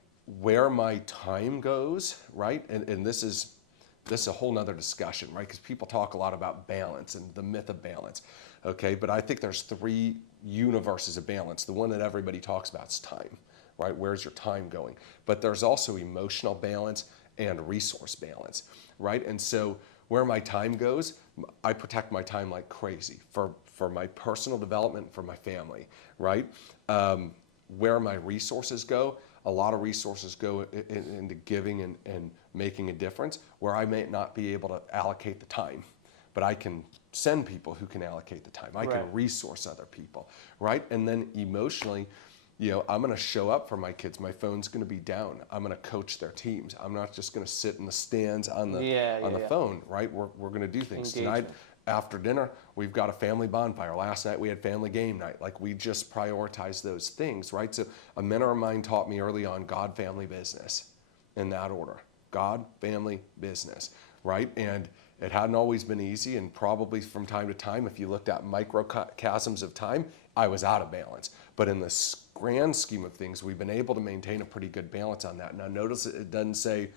where my time goes, right? And this is a whole nother discussion, right? Because people talk a lot about balance and the myth of balance, okay? But I think there's 3 universes of balance. The one that everybody talks about is time, right? Where's your time going? But there's also emotional balance and resource balance, right? And so where my time goes, I protect my time like crazy for my personal development, for my family, right? Where my resources go, a lot of resources go into giving and making a difference, where I may not be able to allocate the time, but I can send people who can allocate the time. I can resource other people, right? And then emotionally, I'm going to show up for my kids. My phone's going to be down. I'm going to coach their teams. I'm not just going to sit in the stands on the phone, right? We're going to do things. Engagement. Tonight, after dinner, we've got a family bonfire. Last night, we had family game night. Like, we just prioritize those things, right? So a mentor of mine taught me early on God, family, business, in that order. God, family, business, right? And it hadn't always been easy, and probably from time to time, if you looked at microchasms of time, I was out of balance. But in the grand scheme of things, we've been able to maintain a pretty good balance on that. Now, notice it doesn't say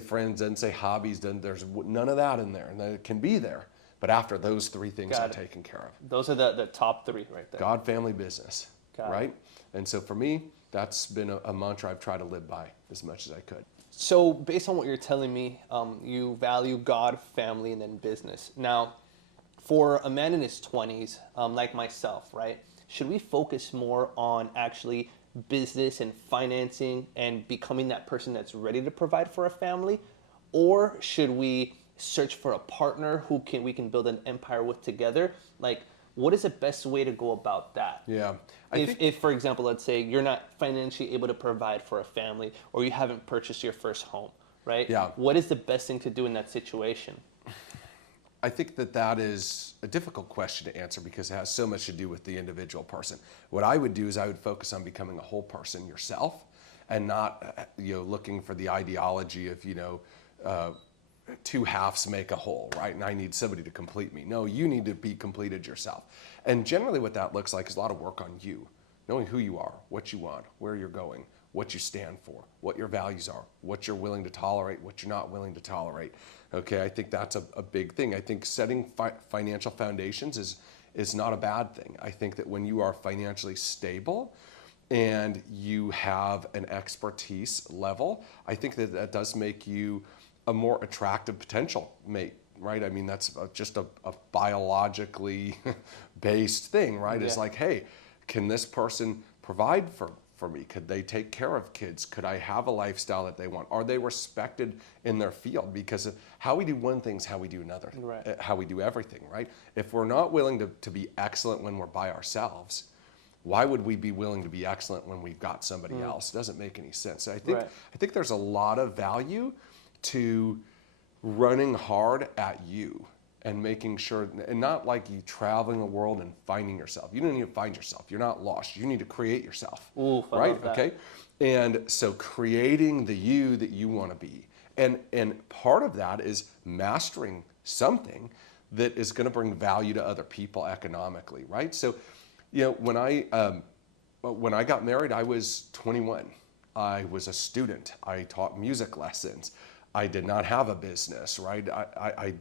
friends, doesn't say hobbies, there's none of that in there, and it can be there. But after those 3 things are taken care of. Those are the top 3 right there. God, family, business, right? And so for me, that's been a mantra I've tried to live by as much as I could. So based on what you're telling me, you value God, family, and then business. Now, for a man in his 20s, like myself, right, should we focus more on actually business and financing and becoming that person that's ready to provide for a family? Or should we search for a partner who we can build an empire with together? Like, what is the best way to go about that? Yeah. If, for example, let's say you're not financially able to provide for a family, or you haven't purchased your first home, right? Yeah. What is the best thing to do in that situation? I think that is a difficult question to answer because it has so much to do with the individual person. What I would do is I would focus on becoming a whole person yourself, and not looking for the ideology of 2 halves make a whole, right? And I need somebody to complete me. No, you need to be completed yourself. And generally what that looks like is a lot of work on you, knowing who you are, what you want, where you're going, what you stand for, what your values are, what you're willing to tolerate, what you're not willing to tolerate. Okay, I think that's a big thing. I think setting financial foundations is not a bad thing. I think that when you are financially stable, and you have an expertise level, I think that that does make you a more attractive potential mate, right? I mean, that's just a biologically based thing, right? It's Yeah. like, hey, can this person provide for me? Could they take care of kids? Could I have a lifestyle that they want? Are they respected in their field? Because how we do one thing is how we do another, Right. how we do everything, right? If we're not willing to be excellent when we're by ourselves, why would we be willing to be excellent when we've got somebody else? It doesn't make any sense. So Right. I think there's a lot of value to running hard at you and making sure, and not like you traveling the world and finding yourself. You don't need to find yourself. You're not lost. You need to create yourself. Ooh, I right? love that. Okay. And so creating the you that you want to be. And part of that is mastering something that is going to bring value to other people economically, right? So, when I got married, I was 21. I was a student. I taught music lessons. I did not have a business, right? I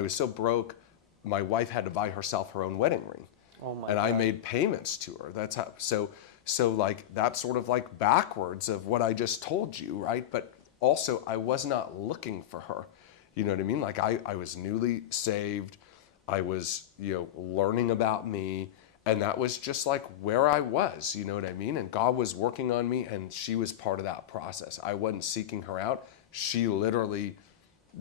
was so broke, my wife had to buy herself her own wedding ring. Oh my And I God. made payments to her. That's how, so like that's sort of like backwards of what I just told you, right? But also I was not looking for her. You know what I mean? Like I was newly saved. I was, learning about me. And that was just like where I was, you know what I mean? And God was working on me and she was part of that process. I wasn't seeking her out. She literally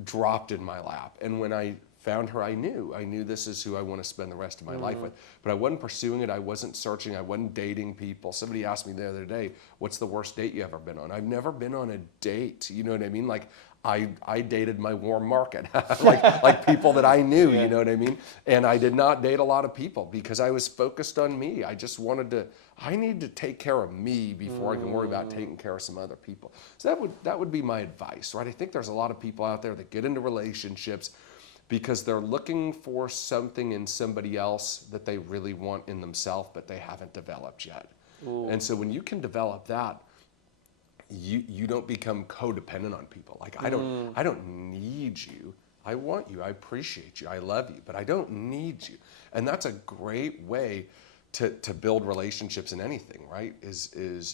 dropped in my lap. And when I found her, I knew this is who I want to spend the rest of my life with. But I wasn't pursuing it. I wasn't searching. I wasn't dating people. Somebody asked me the other day, what's the worst date you ever been on? I've never been on a date. You know what I mean? Like I dated my warm market, like people that I knew, Yeah. you know what I mean? And I did not date a lot of people because I was focused on me. I just I need to take care of me before I can worry about taking care of some other people. So that would be my advice, right? I think there's a lot of people out there that get into relationships because they're looking for something in somebody else that they really want in themselves, but they haven't developed yet. Ooh. And so when you can develop that, you don't become codependent on people. Like I don't need you. I want you. I appreciate you. I love you, but I don't need you. And that's a great way to build relationships in anything, right? Is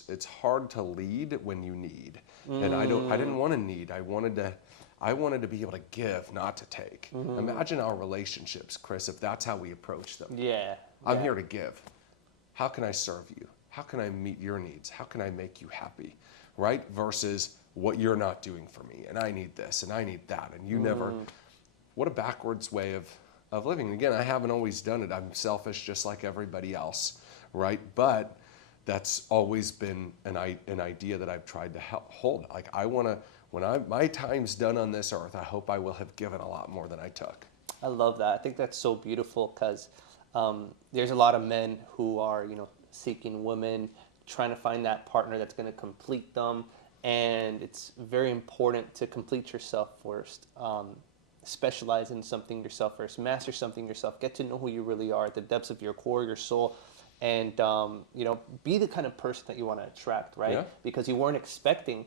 it's hard to lead when you need. And I didn't want to need. I wanted to be able to give, not to take. Imagine our relationships, Chris, if that's how we approach them. Yeah. I'm yeah. here to give. How can I serve you? How can I meet your needs? How can I make you happy? Right? Versus what you're not doing for me. And I need this and I need that. And you never, what a backwards way of living. And again, I haven't always done it. I'm selfish just like everybody else. Right? But that's always been an idea that I've tried to hold. Like I want to, when my time's done on this earth, I hope I will have given a lot more than I took. I love that. I think that's so beautiful because there's a lot of men who are, seeking women, trying to find that partner that's going to complete them. And it's very important to complete yourself first. Specialize in something yourself first. Master something yourself. Get to know who you really are at the depths of your core, your soul. And, be the kind of person that you want to attract, right? Yeah. Because you weren't expecting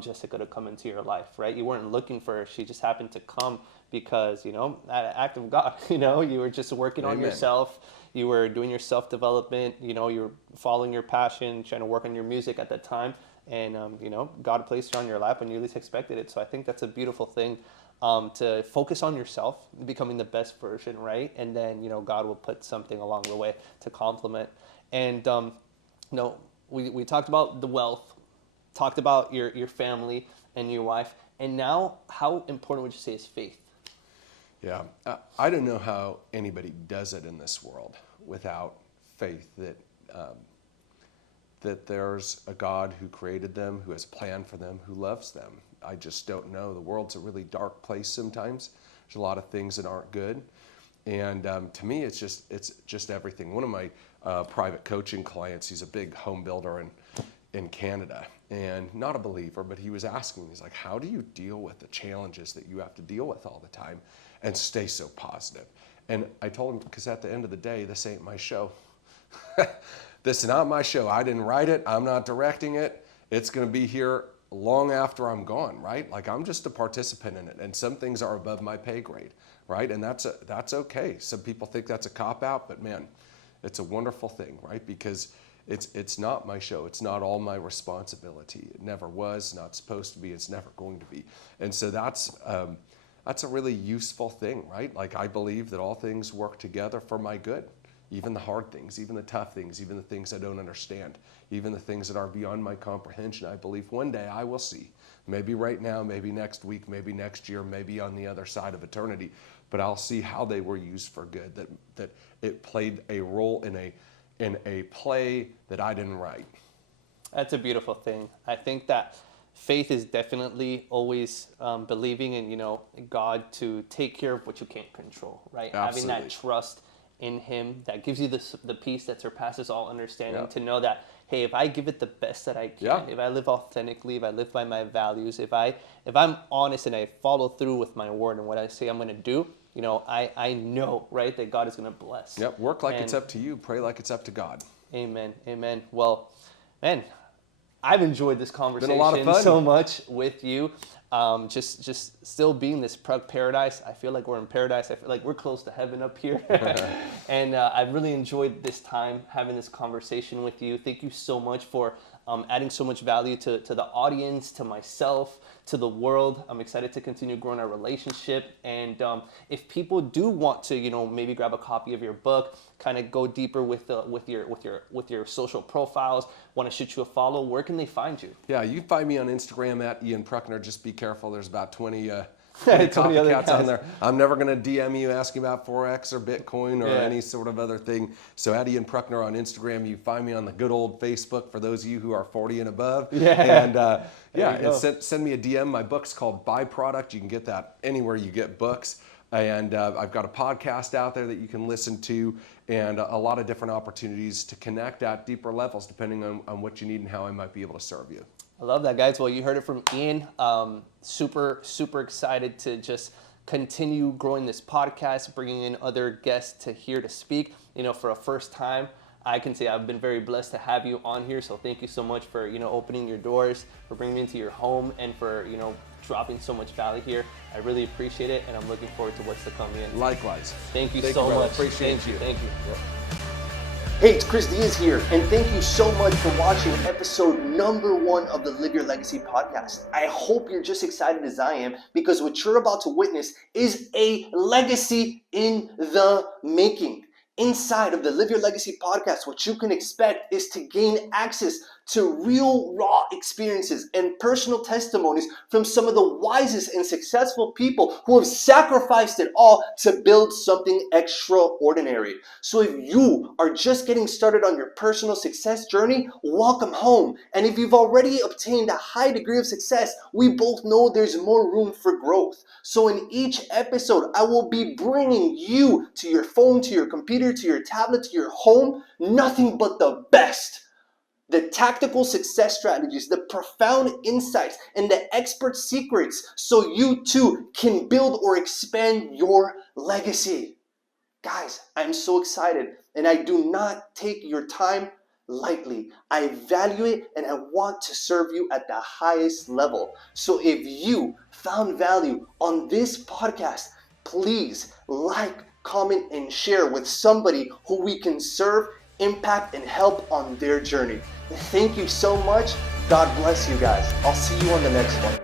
Jessica to come into your life, right? You weren't looking for her. She just happened to come because, an act of God, you were just working on Amen. yourself. You were doing your self-development, you were following your passion, trying to work on your music at that time. And, God placed her on your lap when you least expected it. So I think that's a beautiful thing to focus on yourself, becoming the best version, right? And then, God will put something along the way to complement. And, we talked about the wealth, talked about your family and your wife. And now, how important would you say is faith? Yeah, I don't know how anybody does it in this world without faith that there's a God who created them, who has a plan for them, who loves them. I just don't know. The world's a really dark place sometimes. There's a lot of things that aren't good. And to me, it's just everything. One of my private coaching clients, he's a big home builder in Canada, and not a believer, but he was asking me, he's like, how do you deal with the challenges that you have to deal with all the time and stay so positive? And I told him, because at the end of the day, this ain't my show. This is not my show. I didn't write it. I'm not directing it. It's going to be here long after I'm gone, right? Like I'm just a participant in it, and some things are above my pay grade, right? And that's okay. Some people think that's a cop-out, but man, it's a wonderful thing, right? Because It's not my show. It's not all my responsibility. It never was, not supposed to be, it's never going to be. And so that's a really useful thing, right? Like, I believe that all things work together for my good. Even the hard things, even the tough things, even the things I don't understand, even the things that are beyond my comprehension. I believe one day I will see. Maybe right now, maybe next week, maybe next year, maybe on the other side of eternity. But I'll see how they were used for good, that it played a role in a play that I didn't write. That's a beautiful thing. I think that faith is definitely always believing in, God to take care of what you can't control, right? Absolutely. Having that trust in Him that gives you the peace that surpasses all understanding, Yeah. to know that, hey, if I give it the best that I can, Yeah. if I live authentically, if I live by my values, if I'm honest and I follow through with my word and what I say I'm going to do, I know, right, that God is going to bless. Yep. Work like it's up to you. Pray like it's up to God. Amen. Amen. Well, man, I've enjoyed this conversation Been a lot of fun. so much with you. Just still being this paradise. I feel like we're in paradise. I feel like we're close to heaven up here. And I've really enjoyed this time having this conversation with you. Thank you so much for adding so much value to the audience, to myself, to the world. I'm excited to continue growing our relationship. And if people do want to, maybe grab a copy of your book, kind of go deeper with your social profiles, want to shoot you a follow, where can they find you? Yeah, you can find me on Instagram at Ian Prukner. Just be careful. There's about 20 other copycats on guys. there. I'm never going to DM you asking about Forex or Bitcoin or Yeah. any sort of other thing. So at Ian Prukner on Instagram. You find me on the good old Facebook for those of you who are 40 and above. Yeah. And There you go. send me a DM. My book's called Byproduct. You can get that anywhere you get books. And I've got a podcast out there that you can listen to, and a lot of different opportunities to connect at deeper levels depending on what you need and how I might be able to serve you. I love that, guys. Well, you heard it from Ian. Super excited to just continue growing this podcast, bringing in other guests to here to speak. For a first time, I can say I've been very blessed to have you on here. So thank you so much for, opening your doors, for bringing me into your home, and for, dropping so much value here. I really appreciate it, and I'm looking forward to what's to come in. Likewise. Thank you Thank so you, brother. much. Appreciate Thank you. you. Thank you. Yep. Hey, it's Chris Diaz here, and thank you so much for watching episode number 1 of the Live Your Legacy podcast. I hope you're just excited as I am, because what you're about to witness is a legacy in the making. Inside of the Live Your Legacy podcast, what you can expect is to gain access to real raw experiences and personal testimonies from some of the wisest and successful people who have sacrificed it all to build something extraordinary. So if you are just getting started on your personal success journey, welcome home. And if you've already obtained a high degree of success, we both know there's more room for growth. So in each episode, I will be bringing you to your phone, to your computer, to your tablet, to your home, nothing but the best. The tactical success strategies, the profound insights, and the expert secrets so you too can build or expand your legacy. Guys, I'm so excited, and I do not take your time lightly. I value it, and I want to serve you at the highest level. So if you found value on this podcast, please like, comment, and share with somebody who we can serve, impact, and help on their journey. Thank you so much. God bless you guys. I'll see you on the next one.